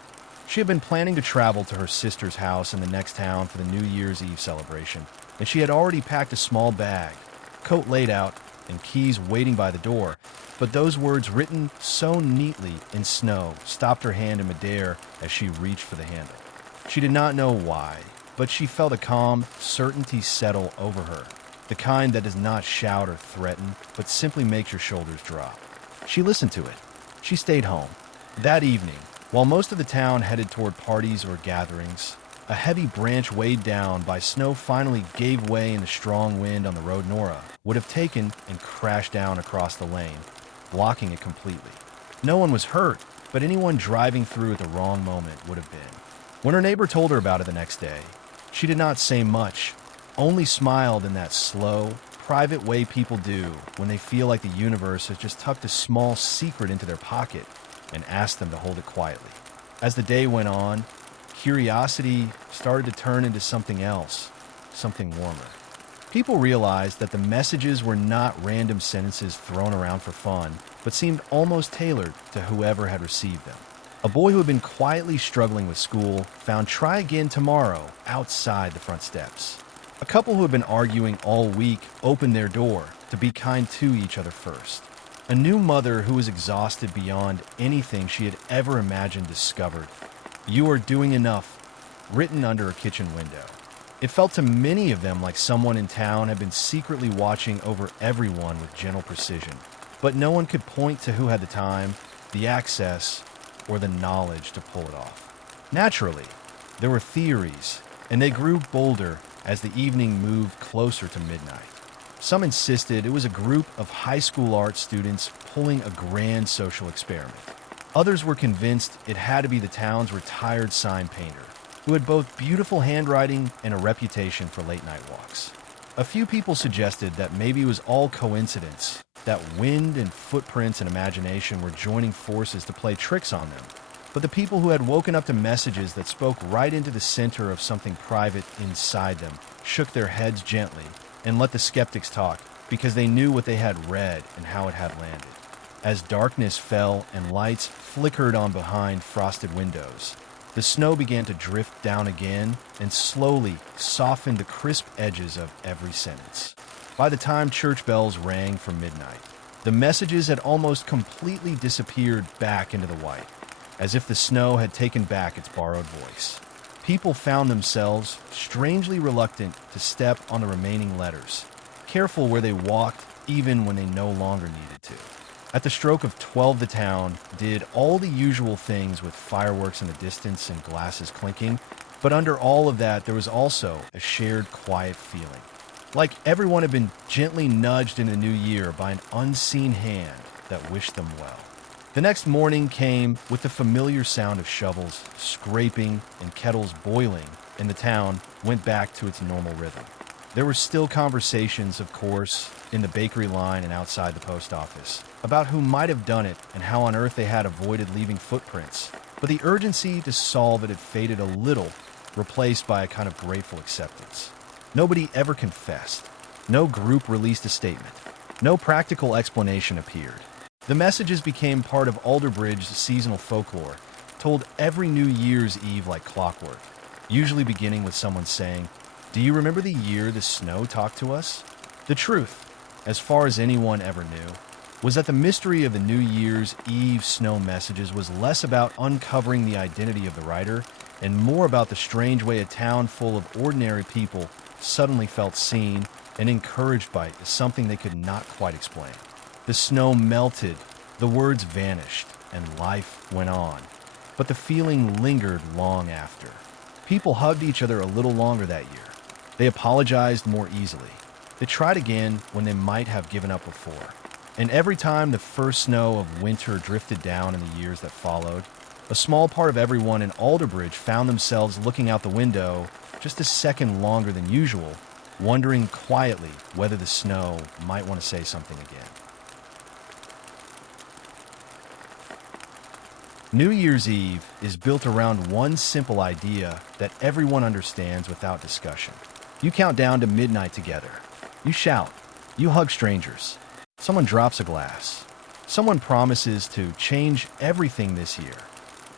She had been planning to travel to her sister's house in the next town for the New Year's Eve celebration, and she had already packed a small bag, coat laid out, and keys waiting by the door, but those words written so neatly in snow stopped her hand in midair as she reached for the handle. She did not know why, but she felt a calm certainty settle over her, the kind that does not shout or threaten, but simply makes your shoulders drop. She listened to it. She stayed home. That evening, while most of the town headed toward parties or gatherings, a heavy branch weighed down by snow finally gave way in the strong wind on the road Nora would have taken and crashed down across the lane, blocking it completely. No one was hurt, but anyone driving through at the wrong moment would have been. When her neighbor told her about it the next day, she did not say much, only smiled in that slow, private way people do when they feel like the universe has just tucked a small secret into their pocket and asked them to hold it quietly. As the day went on, curiosity started to turn into something else, something warmer. People realized that the messages were not random sentences thrown around for fun, but seemed almost tailored to whoever had received them. A boy who had been quietly struggling with school found "try again tomorrow" outside the front steps. A couple who had been arguing all week opened their door to be kind to each other first. A new mother who was exhausted beyond anything she had ever imagined discovered, "You are doing enough," written under a kitchen window. It felt to many of them like someone in town had been secretly watching over everyone with gentle precision, but no one could point to who had the time, the access, or the knowledge to pull it off. Naturally, there were theories, and they grew bolder as the evening moved closer to midnight. Some insisted it was a group of high school art students pulling a grand social experiment. Others were convinced it had to be the town's retired sign painter, who had both beautiful handwriting and a reputation for late-night walks. A few people suggested that maybe it was all coincidence, that wind and footprints and imagination were joining forces to play tricks on them. But the people who had woken up to messages that spoke right into the center of something private inside them shook their heads gently and let the skeptics talk because they knew what they had read and how it had landed. As darkness fell and lights flickered on behind frosted windows, the snow began to drift down again and slowly softened the crisp edges of every sentence. By the time church bells rang for midnight, the messages had almost completely disappeared back into the white, as if the snow had taken back its borrowed voice. People found themselves strangely reluctant to step on the remaining letters, careful where they walked even when they no longer needed to. At the stroke of 12, the town did all the usual things with fireworks in the distance and glasses clinking, but under all of that, there was also a shared quiet feeling. Like everyone had been gently nudged in the new year by an unseen hand that wished them well. The next morning came with the familiar sound of shovels scraping and kettles boiling, and the town went back to its normal rhythm. There were still conversations, of course, in the bakery line and outside the post office, about who might have done it and how on earth they had avoided leaving footprints. But the urgency to solve it had faded a little, replaced by a kind of grateful acceptance. Nobody ever confessed. No group released a statement. No practical explanation appeared. The messages became part of Alderbridge's seasonal folklore, told every New Year's Eve like clockwork, usually beginning with someone saying, "Do you remember the year the snow talked to us?" The truth, as far as anyone ever knew, was that the mystery of the New Year's Eve snow messages was less about uncovering the identity of the writer and more about the strange way a town full of ordinary people suddenly felt seen and encouraged by something they could not quite explain. The snow melted, the words vanished, and life went on. But the feeling lingered long after. People hugged each other a little longer that year. They apologized more easily. They tried again when they might have given up before. And every time the first snow of winter drifted down in the years that followed, a small part of everyone in Alderbridge found themselves looking out the window just a second longer than usual, wondering quietly whether the snow might want to say something again. New Year's Eve is built around one simple idea that everyone understands without discussion. You count down to midnight together. You shout. You hug strangers. Someone drops a glass. Someone promises to change everything this year,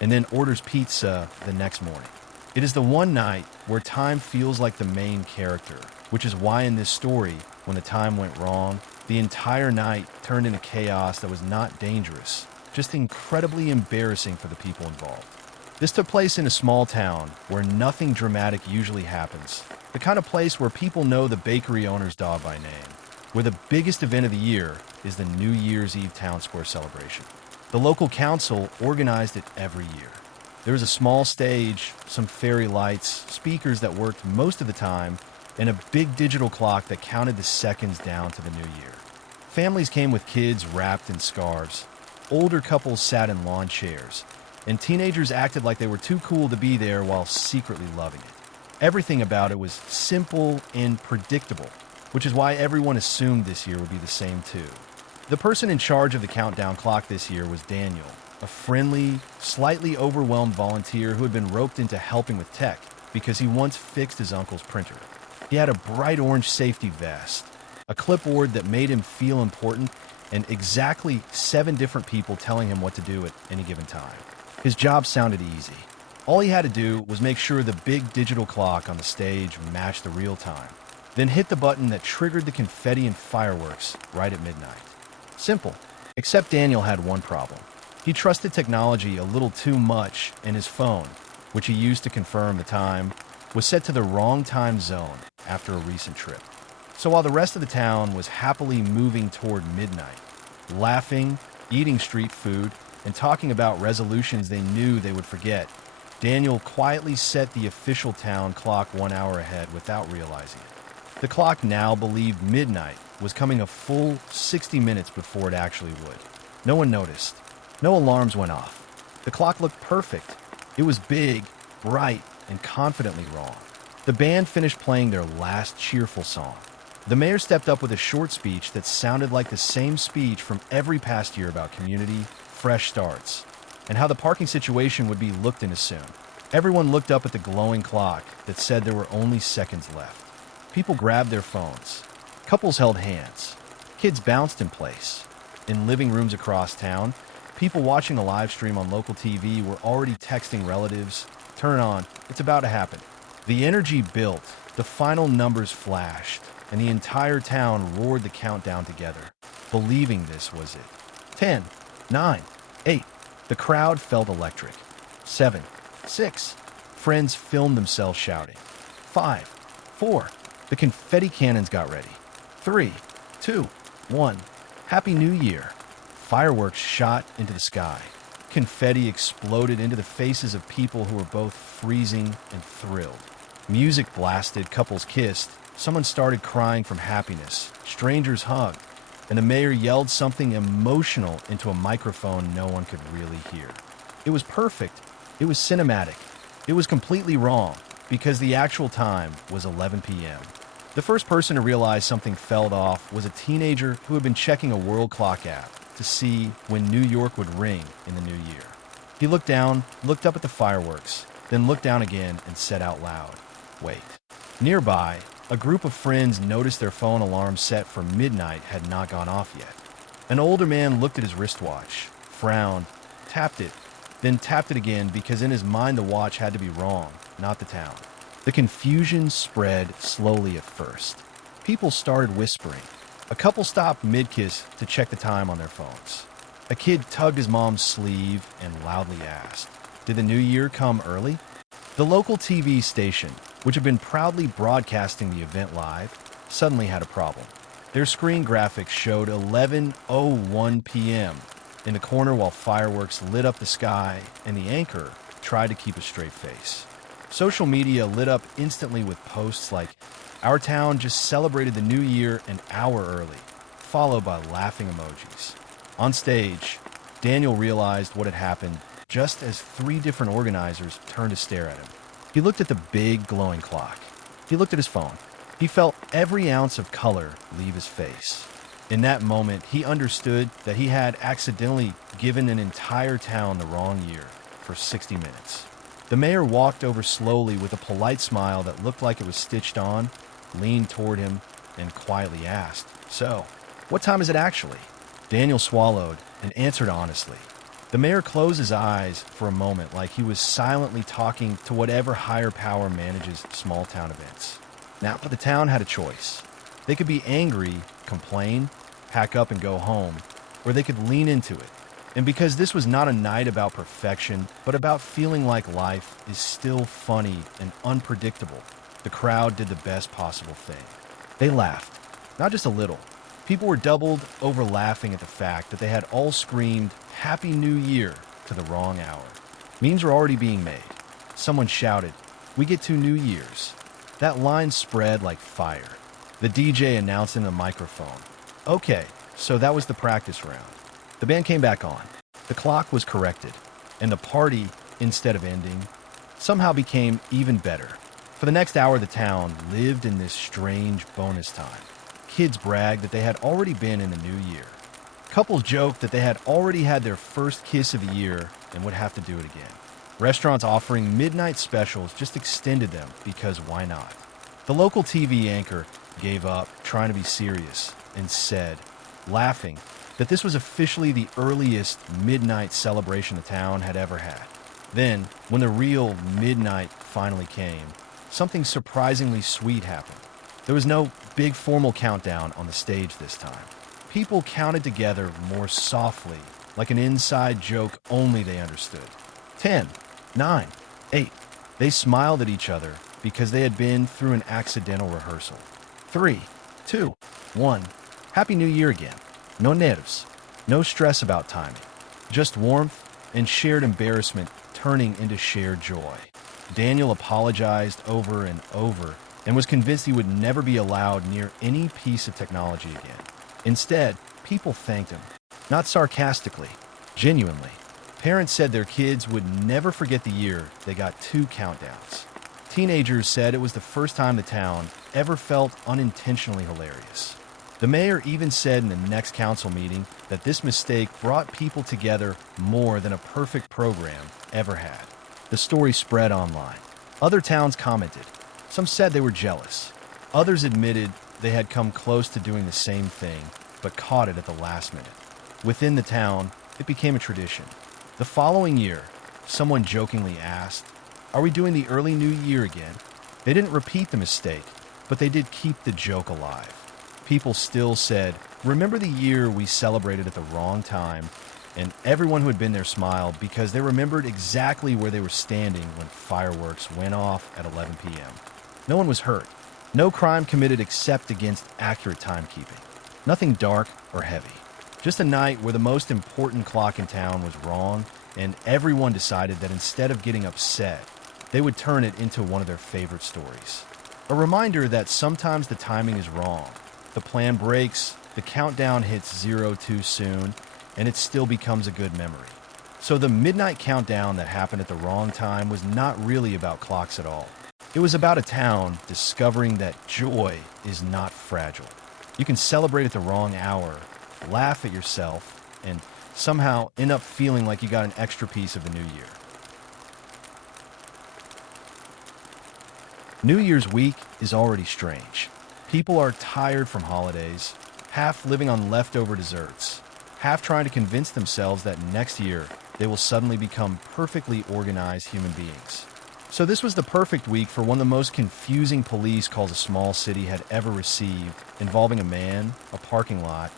and then orders pizza the next morning. It is the one night where time feels like the main character, which is why in this story, when the time went wrong, the entire night turned into chaos that was not dangerous, just incredibly embarrassing for the people involved. This took place in a small town where nothing dramatic usually happens, the kind of place where people know the bakery owner's dog by name, where the biggest event of the year is the New Year's Eve town square celebration. The local council organized it every year. There was a small stage, some fairy lights, speakers that worked most of the time, and a big digital clock that counted the seconds down to the new year. Families came with kids wrapped in scarves. Older couples sat in lawn chairs, and teenagers acted like they were too cool to be there while secretly loving it. Everything about it was simple and predictable, which is why everyone assumed this year would be the same too. The person in charge of the countdown clock this year was Daniel, a friendly, slightly overwhelmed volunteer who had been roped into helping with tech because he once fixed his uncle's printer. He had a bright orange safety vest, a clipboard that made him feel important, and exactly 7 different people telling him what to do at any given time. His job sounded easy. All he had to do was make sure the big digital clock on the stage matched the real time, then hit the button that triggered the confetti and fireworks right at midnight. Simple, except Daniel had one problem. He trusted technology a little too much, and his phone, which he used to confirm the time, was set to the wrong time zone after a recent trip. So while the rest of the town was happily moving toward midnight, laughing, eating street food, and talking about resolutions they knew they would forget, Daniel quietly set the official town clock 1 hour ahead without realizing it. The clock now believed midnight was coming a full 60 minutes before it actually would. No one noticed. No alarms went off. The clock looked perfect. It was big, bright, and confidently wrong. The band finished playing their last cheerful song. The mayor stepped up with a short speech that sounded like the same speech from every past year about community, fresh starts, and how the parking situation would be looked into soon. Everyone looked up at the glowing clock that said there were only seconds left. People grabbed their phones. Couples held hands. Kids bounced in place. In living rooms across town, people watching the live stream on local TV were already texting relatives, "Turn on, it's about to happen." The energy built, the final numbers flashed, and the entire town roared the countdown together, believing this was it. 10, 9, 8. The crowd felt electric. 7, 6. Friends filmed themselves shouting. 5, 4. The confetti cannons got ready. 3, 2, 1. Happy New Year. Fireworks shot into the sky. Confetti exploded into the faces of people who were both freezing and thrilled. Music blasted, couples kissed, someone started crying from happiness, strangers hugged, and the mayor yelled something emotional into a microphone no one could really hear. It was perfect. It was cinematic. It was completely wrong, because the actual time was 11 p.m. The first person to realize something fell off was a teenager who had been checking a world clock app to see when New York would ring in the new year. He looked down, looked up at the fireworks, then looked down again and said out loud, "Wait." Nearby, a group of friends noticed their phone alarm set for midnight had not gone off yet. An older man looked at his wristwatch, frowned, tapped it, then tapped it again because in his mind the watch had to be wrong, not the town. The confusion spread slowly at first. People started whispering. A couple stopped mid-kiss to check the time on their phones. A kid tugged his mom's sleeve and loudly asked, "Did the new year come early?" The local TV station, which had been proudly broadcasting the event live, suddenly had a problem. Their screen graphics showed 11:01 p.m. in the corner while fireworks lit up the sky and the anchor tried to keep a straight face. Social media lit up instantly with posts like, "Our town just celebrated the new year an hour early," followed by laughing emojis. On stage, Daniel realized what had happened just as 3 different organizers turned to stare at him. He looked at the big glowing clock. He looked at his phone. He felt every ounce of color leave his face. In that moment, he understood that he had accidentally given an entire town the wrong year for 60 minutes. The mayor walked over slowly with a polite smile that looked like it was stitched on, leaned toward him, and quietly asked, "So, what time is it actually?" Daniel swallowed and answered honestly. The mayor closed his eyes for a moment like he was silently talking to whatever higher power manages small-town events. Now, the town had a choice. They could be angry, complain, pack up and go home, or they could lean into it. And because this was not a night about perfection, but about feeling like life is still funny and unpredictable, the crowd did the best possible thing. They laughed, not just a little. People were doubled over laughing at the fact that they had all screamed "Happy New Year" to the wrong hour. Memes were already being made. Someone shouted, "We get 2 New Years." That line spread like fire. The DJ announced in the microphone, "Okay, so that was the practice round." The band came back on. The clock was corrected, and the party, instead of ending, somehow became even better. For the next hour, the town lived in this strange bonus time. Kids bragged that they had already been in the new year. Couples joked that they had already had their first kiss of the year and would have to do it again. Restaurants offering midnight specials just extended them because why not? The local TV anchor gave up trying to be serious and said, laughing, that this was officially the earliest midnight celebration the town had ever had. Then, when the real midnight finally came, something surprisingly sweet happened. There was no big formal countdown on the stage this time. People counted together more softly, like an inside joke only they understood. 10, 9, 8. They smiled at each other because they had been through an accidental rehearsal. 3, 2, 1. Happy New Year again. No nerves. No stress about timing. Just warmth and shared embarrassment turning into shared joy. Daniel apologized over and over and was convinced he would never be allowed near any piece of technology again. Instead, people thanked him. Not sarcastically, genuinely. Parents said their kids would never forget the year they got 2 countdowns. Teenagers said it was the first time the town ever felt unintentionally hilarious. The mayor even said in the next council meeting that this mistake brought people together more than a perfect program ever had. The story spread online. Other towns commented. Some said they were jealous. Others admitted they had come close to doing the same thing, but caught it at the last minute. Within the town, it became a tradition. The following year, someone jokingly asked, "Are we doing the early New Year again?" They didn't repeat the mistake, but they did keep the joke alive. People still said, "Remember the year we celebrated at the wrong time?" And everyone who had been there smiled because they remembered exactly where they were standing when fireworks went off at 11 p.m. No one was hurt. No crime committed except against accurate timekeeping. Nothing dark or heavy. Just a night where the most important clock in town was wrong, and everyone decided that instead of getting upset, they would turn it into one of their favorite stories. A reminder that sometimes the timing is wrong. The plan breaks, the countdown hits zero too soon, and it still becomes a good memory. So the midnight countdown that happened at the wrong time was not really about clocks at all. It was about a town discovering that joy is not fragile. You can celebrate at the wrong hour, laugh at yourself, and somehow end up feeling like you got an extra piece of the new year. New Year's week is already strange. People are tired from holidays, half living on leftover desserts, half trying to convince themselves that next year they will suddenly become perfectly organized human beings. So this was the perfect week for one of the most confusing police calls a small city had ever received, involving a man, a parking lot,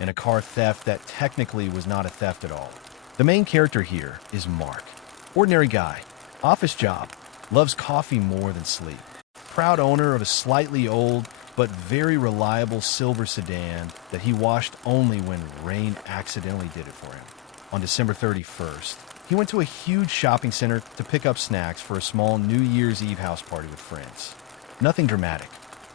and a car theft that technically was not a theft at all. The main character here is Mark. Ordinary guy, office job, loves coffee more than sleep. Proud owner of a slightly old but very reliable silver sedan that he washed only when rain accidentally did it for him. On December 31st, he went to a huge shopping center to pick up snacks for a small New Year's Eve house party with friends. Nothing dramatic,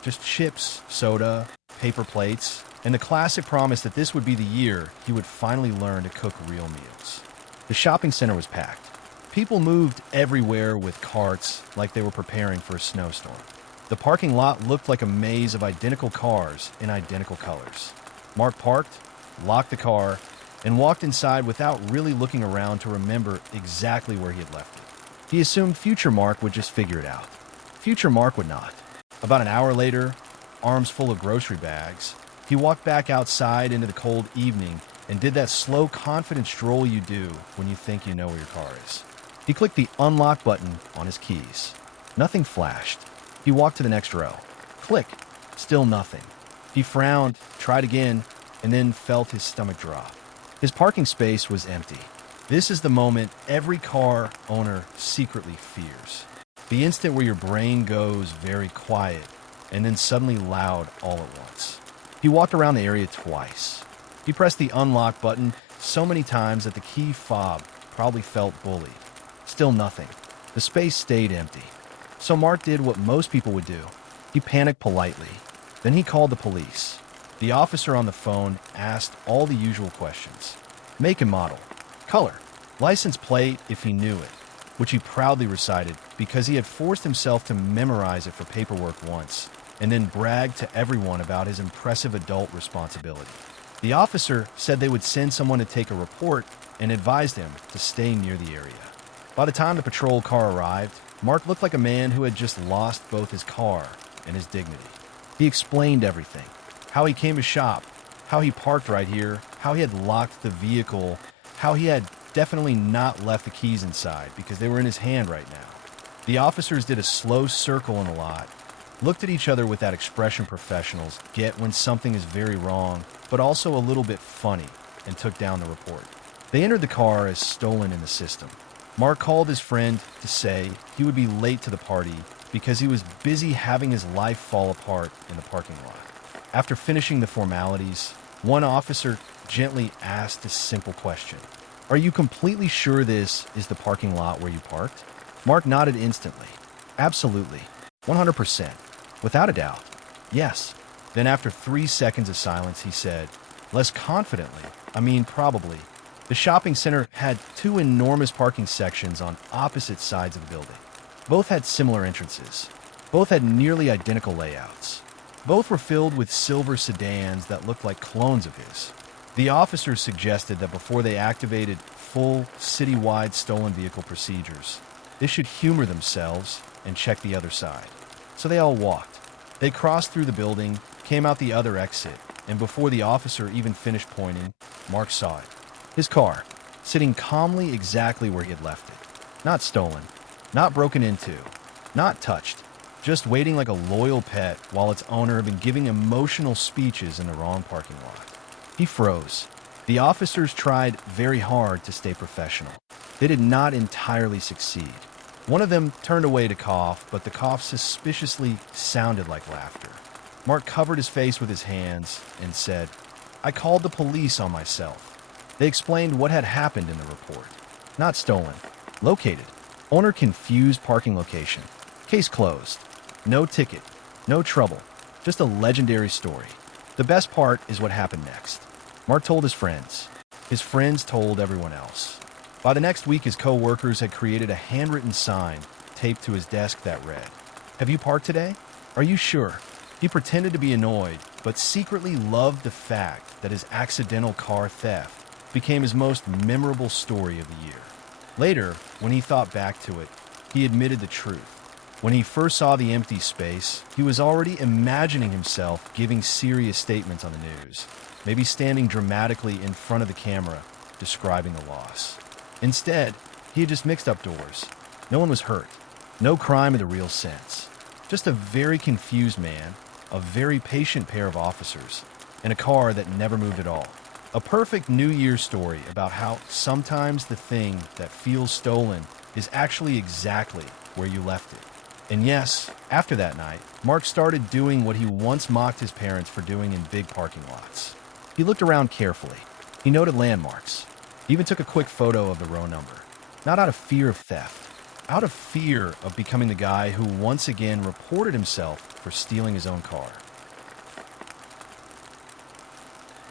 just chips, soda, paper plates, and the classic promise that this would be the year he would finally learn to cook real meals. The shopping center was packed. People moved everywhere with carts like they were preparing for a snowstorm. The parking lot looked like a maze of identical cars in identical colors. Mark parked, locked the car, and walked inside without really looking around to remember exactly where he had left it. He assumed future Mark would just figure it out. Future Mark would not. About an hour later, arms full of grocery bags, he walked back outside into the cold evening and did that slow, confident stroll you do when you think you know where your car is. He clicked the unlock button on his keys. Nothing flashed. He walked to the next row. Click. Still nothing. He frowned, tried again, and then felt his stomach drop. His parking space was empty. This is the moment every car owner secretly fears. The instant where your brain goes very quiet and then suddenly loud all at once. He walked around the area twice. He pressed the unlock button so many times that the key fob probably felt bullied. Still nothing. The space stayed empty. So Mark did what most people would do. He panicked politely. Then he called the police. The officer on the phone asked all the usual questions. Make and model, color, license plate if he knew it, which he proudly recited because he had forced himself to memorize it for paperwork once, and then bragged to everyone about his impressive adult responsibility. The officer said they would send someone to take a report and advised him to stay near the area. By the time the patrol car arrived, Mark looked like a man who had just lost both his car and his dignity. He explained everything. How he came to shop, how he parked right here, how he had locked the vehicle, how he had definitely not left the keys inside because they were in his hand right now. The officers did a slow circle in the lot, looked at each other with that expression professionals get when something is very wrong, but also a little bit funny, and took down the report. They entered the car as stolen in the system. Mark called his friend to say he would be late to the party because he was busy having his life fall apart in the parking lot. After finishing the formalities, one officer gently asked a simple question. Are you completely sure this is the parking lot where you parked? Mark nodded instantly. Absolutely. 100%. Without a doubt. Yes. Then after 3 seconds of silence, he said, less confidently, probably. The shopping center had 2 enormous parking sections on opposite sides of the building. Both had similar entrances. Both had nearly identical layouts. Both were filled with silver sedans that looked like clones of his. The officers suggested that before they activated full citywide stolen vehicle procedures, they should humor themselves and check the other side. So they all walked. They crossed through the building, came out the other exit, and before the officer even finished pointing, Mark saw it. His car, sitting calmly exactly where he had left it. Not stolen, not broken into, not touched, just waiting like a loyal pet while its owner had been giving emotional speeches in the wrong parking lot. He froze. The officers tried very hard to stay professional. They did not entirely succeed. One of them turned away to cough, but the cough suspiciously sounded like laughter. Mark covered his face with his hands and said, "I called the police on myself." They explained what had happened in the report. Not stolen. Located. Owner confused parking location. Case closed. No ticket. No trouble. Just a legendary story. The best part is what happened next. Mark told his friends. His friends told everyone else. By the next week, his co-workers had created a handwritten sign taped to his desk that read, "Have you parked today? Are you sure?" He pretended to be annoyed, but secretly loved the fact that his accidental car theft became his most memorable story of the year. Later, when he thought back to it, he admitted the truth. When he first saw the empty space, he was already imagining himself giving serious statements on the news, maybe standing dramatically in front of the camera, describing the loss. Instead, he had just mixed up doors. No one was hurt. No crime in the real sense. Just a very confused man, a very patient pair of officers, and a car that never moved at all. A perfect New Year's story about how sometimes the thing that feels stolen is actually exactly where you left it. And yes, after that night, Mark started doing what he once mocked his parents for doing in big parking lots. He looked around carefully. He noted landmarks. He even took a quick photo of the row number. Not out of fear of theft, out of fear of becoming the guy who once again reported himself for stealing his own car.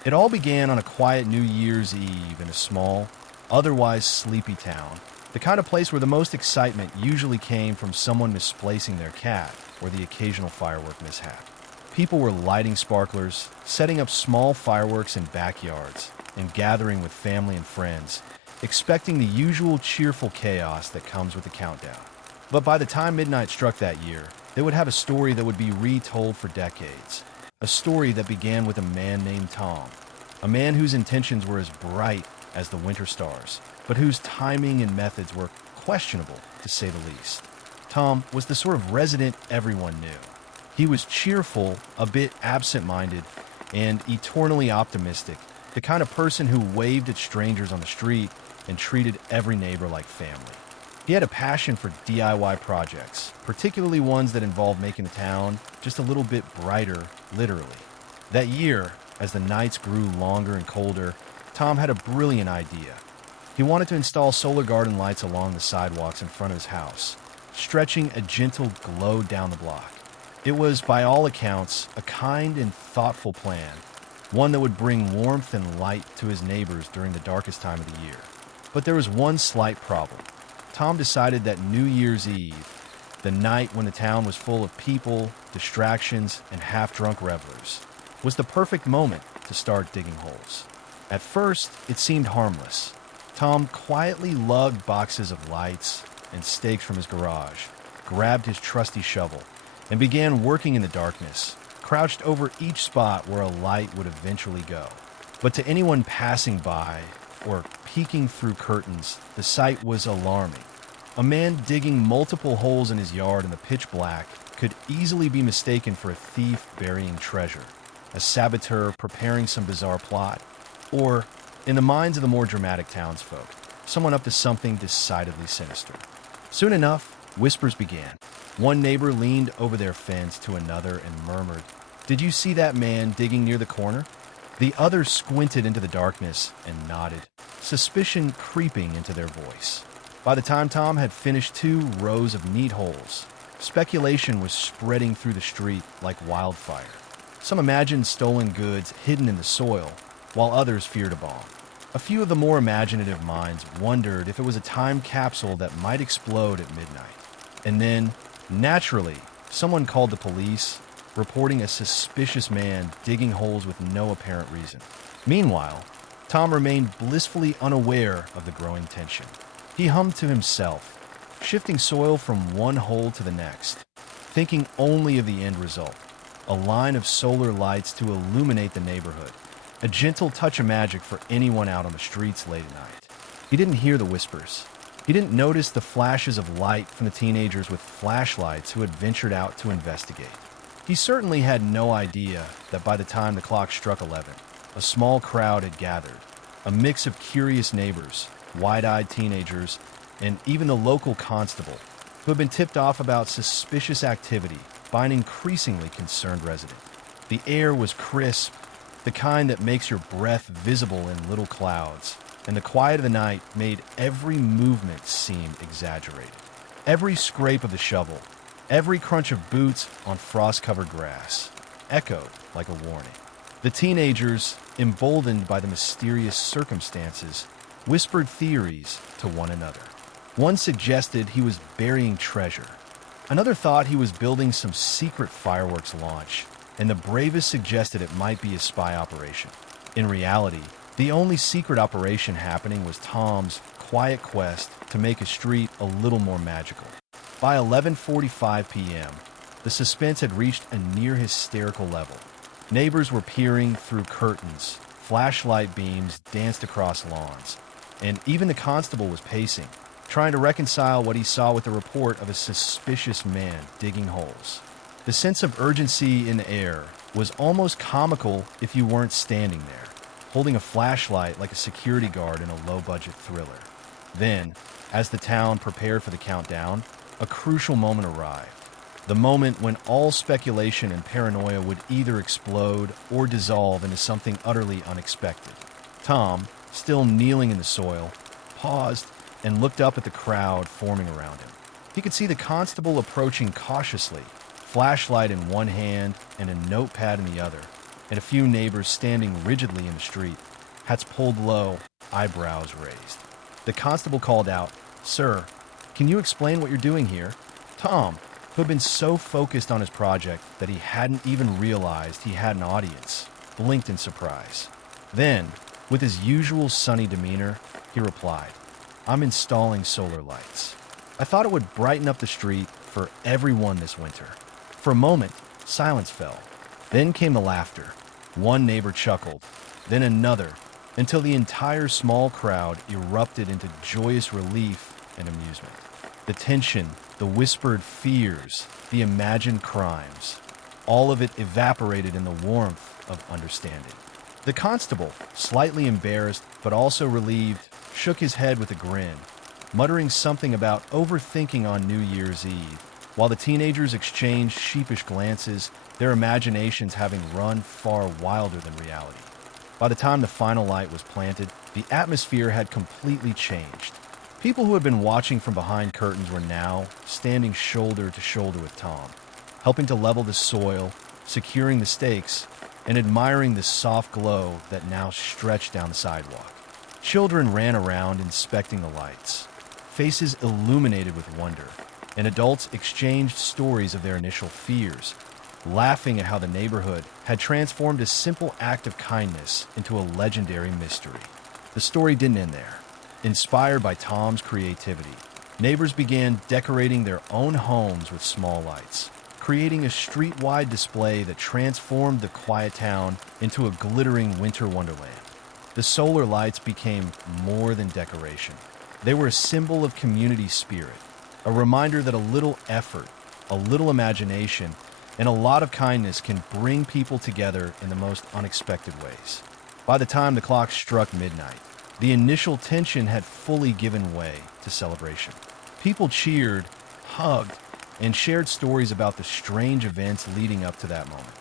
It all began on a quiet New Year's Eve in a small, otherwise sleepy town, the kind of place where the most excitement usually came from someone misplacing their cat or the occasional firework mishap. People were lighting sparklers, setting up small fireworks in backyards, and gathering with family and friends, expecting the usual cheerful chaos that comes with the countdown. But by the time midnight struck that year, they would have a story that would be retold for decades. A story that began with a man named Tom, a man whose intentions were as bright as the winter stars, but whose timing and methods were questionable, to say the least. Tom was the sort of resident everyone knew. He was cheerful, a bit absent-minded, and eternally optimistic, the kind of person who waved at strangers on the street and treated every neighbor like family. He had a passion for DIY projects, particularly ones that involved making the town just a little bit brighter, literally. That year, as the nights grew longer and colder, Tom had a brilliant idea. He wanted to install solar garden lights along the sidewalks in front of his house, stretching a gentle glow down the block. It was, by all accounts, a kind and thoughtful plan, one that would bring warmth and light to his neighbors during the darkest time of the year. But there was one slight problem. Tom decided that New Year's Eve, the night when the town was full of people, distractions, and half-drunk revelers, was the perfect moment to start digging holes. At first, it seemed harmless. Tom quietly lugged boxes of lights and stakes from his garage, grabbed his trusty shovel, and began working in the darkness, crouched over each spot where a light would eventually go. But to anyone passing by or peeking through curtains, the sight was alarming. A man digging multiple holes in his yard in the pitch black could easily be mistaken for a thief burying treasure, a saboteur preparing some bizarre plot, or, in the minds of the more dramatic townsfolk, someone up to something decidedly sinister. Soon enough, whispers began. One neighbor leaned over their fence to another and murmured, "Did you see that man digging near the corner?" The other squinted into the darkness and nodded, suspicion creeping into their voice. By the time Tom had finished 2 rows of neat holes, speculation was spreading through the street like wildfire. Some imagined stolen goods hidden in the soil, while others feared a bomb. A few of the more imaginative minds wondered if it was a time capsule that might explode at midnight. And then, naturally, someone called the police, reporting a suspicious man digging holes with no apparent reason. Meanwhile, Tom remained blissfully unaware of the growing tension. He hummed to himself, shifting soil from one hole to the next, thinking only of the end result. a line of solar lights to illuminate the neighborhood, a gentle touch of magic for anyone out on the streets late at night. He didn't hear the whispers. He didn't notice the flashes of light from the teenagers with flashlights who had ventured out to investigate. He certainly had no idea that by the time the clock struck 11, a small crowd had gathered, a mix of curious neighbors, wide-eyed teenagers, and even the local constable, who had been tipped off about suspicious activity by an increasingly concerned resident. The air was crisp, the kind that makes your breath visible in little clouds, and the quiet of the night made every movement seem exaggerated. Every scrape of the shovel, every crunch of boots on frost-covered grass, echoed like a warning. The teenagers, emboldened by the mysterious circumstances, whispered theories to one another. One suggested he was burying treasure. Another thought he was building some secret fireworks launch, and the bravest suggested it might be a spy operation. In reality, the only secret operation happening was Tom's quiet quest to make his street a little more magical. By 11:45 p.m., the suspense had reached a near hysterical level. Neighbors were peering through curtains, flashlight beams danced across lawns, and even the constable was pacing, trying to reconcile what he saw with the report of a suspicious man digging holes. The sense of urgency in the air was almost comical if you weren't standing there, holding a flashlight like a security guard in a low-budget thriller. Then, as the town prepared for the countdown, a crucial moment arrived. The moment when all speculation and paranoia would either explode or dissolve into something utterly unexpected. Tom, still kneeling in the soil, paused and looked up at the crowd forming around him. He could see the constable approaching cautiously, flashlight in one hand and a notepad in the other, and a few neighbors standing rigidly in the street, hats pulled low, eyebrows raised. The constable called out, "Sir, can you explain what you're doing here?" Tom, who had been so focused on his project that he hadn't even realized he had an audience, blinked in surprise. Then, with his usual sunny demeanor, he replied, "I'm installing solar lights. I thought it would brighten up the street for everyone this winter." For a moment, silence fell. Then came the laughter. One neighbor chuckled, then another, until the entire small crowd erupted into joyous relief and amusement. The tension, the whispered fears, the imagined crimes, all of it evaporated in the warmth of understanding. The constable, slightly embarrassed but also relieved, shook his head with a grin, muttering something about overthinking on New Year's Eve, while the teenagers exchanged sheepish glances, their imaginations having run far wilder than reality. By the time the final light was planted, the atmosphere had completely changed. People who had been watching from behind curtains were now standing shoulder to shoulder with Tom, helping to level the soil, securing the stakes, and admiring the soft glow that now stretched down the sidewalk. Children ran around inspecting the lights, faces illuminated with wonder, and adults exchanged stories of their initial fears, laughing at how the neighborhood had transformed a simple act of kindness into a legendary mystery. The story didn't end there. Inspired by Tom's creativity, neighbors began decorating their own homes with small lights, creating a street-wide display that transformed the quiet town into a glittering winter wonderland. The solar lights became more than decoration. They were a symbol of community spirit, a reminder that a little effort, a little imagination, and a lot of kindness can bring people together in the most unexpected ways. By the time the clock struck midnight, the initial tension had fully given way to celebration. People cheered, hugged, and shared stories about the strange events leading up to that moment.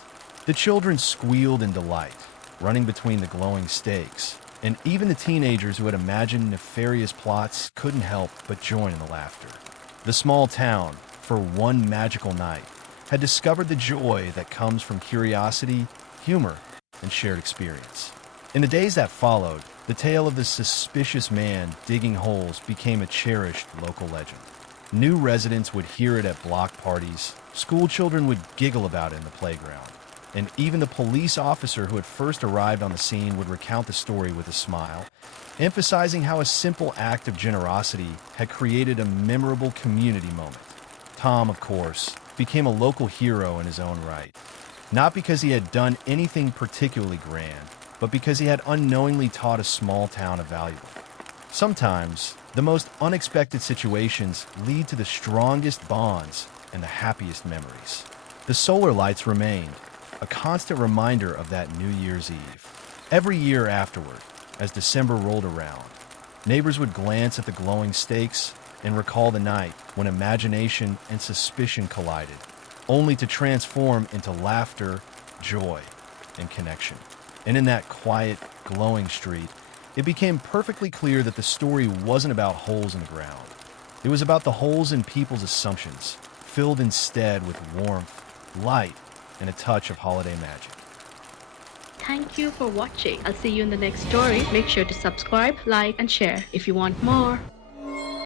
The children squealed in delight, running between the glowing stakes, and even the teenagers who had imagined nefarious plots couldn't help but join in the laughter. The small town, for one magical night, had discovered the joy that comes from curiosity, humor, and shared experience. In the days that followed, the tale of the suspicious man digging holes became a cherished local legend. New residents would hear it at block parties, school children would giggle about it in the playground, and even the police officer who had first arrived on the scene would recount the story with a smile, emphasizing how a simple act of generosity had created a memorable community moment. Tom, of course, became a local hero in his own right. Not because he had done anything particularly grand, but because he had unknowingly taught a small town a valuable. Sometimes, the most unexpected situations lead to the strongest bonds and the happiest memories. The solar lights remained, a constant reminder of that New Year's Eve. Every year afterward, as December rolled around, neighbors would glance at the glowing stakes and recall the night when imagination and suspicion collided, only to transform into laughter, joy, and connection. And in that quiet, glowing street, it became perfectly clear that the story wasn't about holes in the ground. It was about the holes in people's assumptions, filled instead with warmth, light, and a touch of holiday magic. Thank you for watching. I'll see you in the next story. Make sure to subscribe, like, and share if you want more.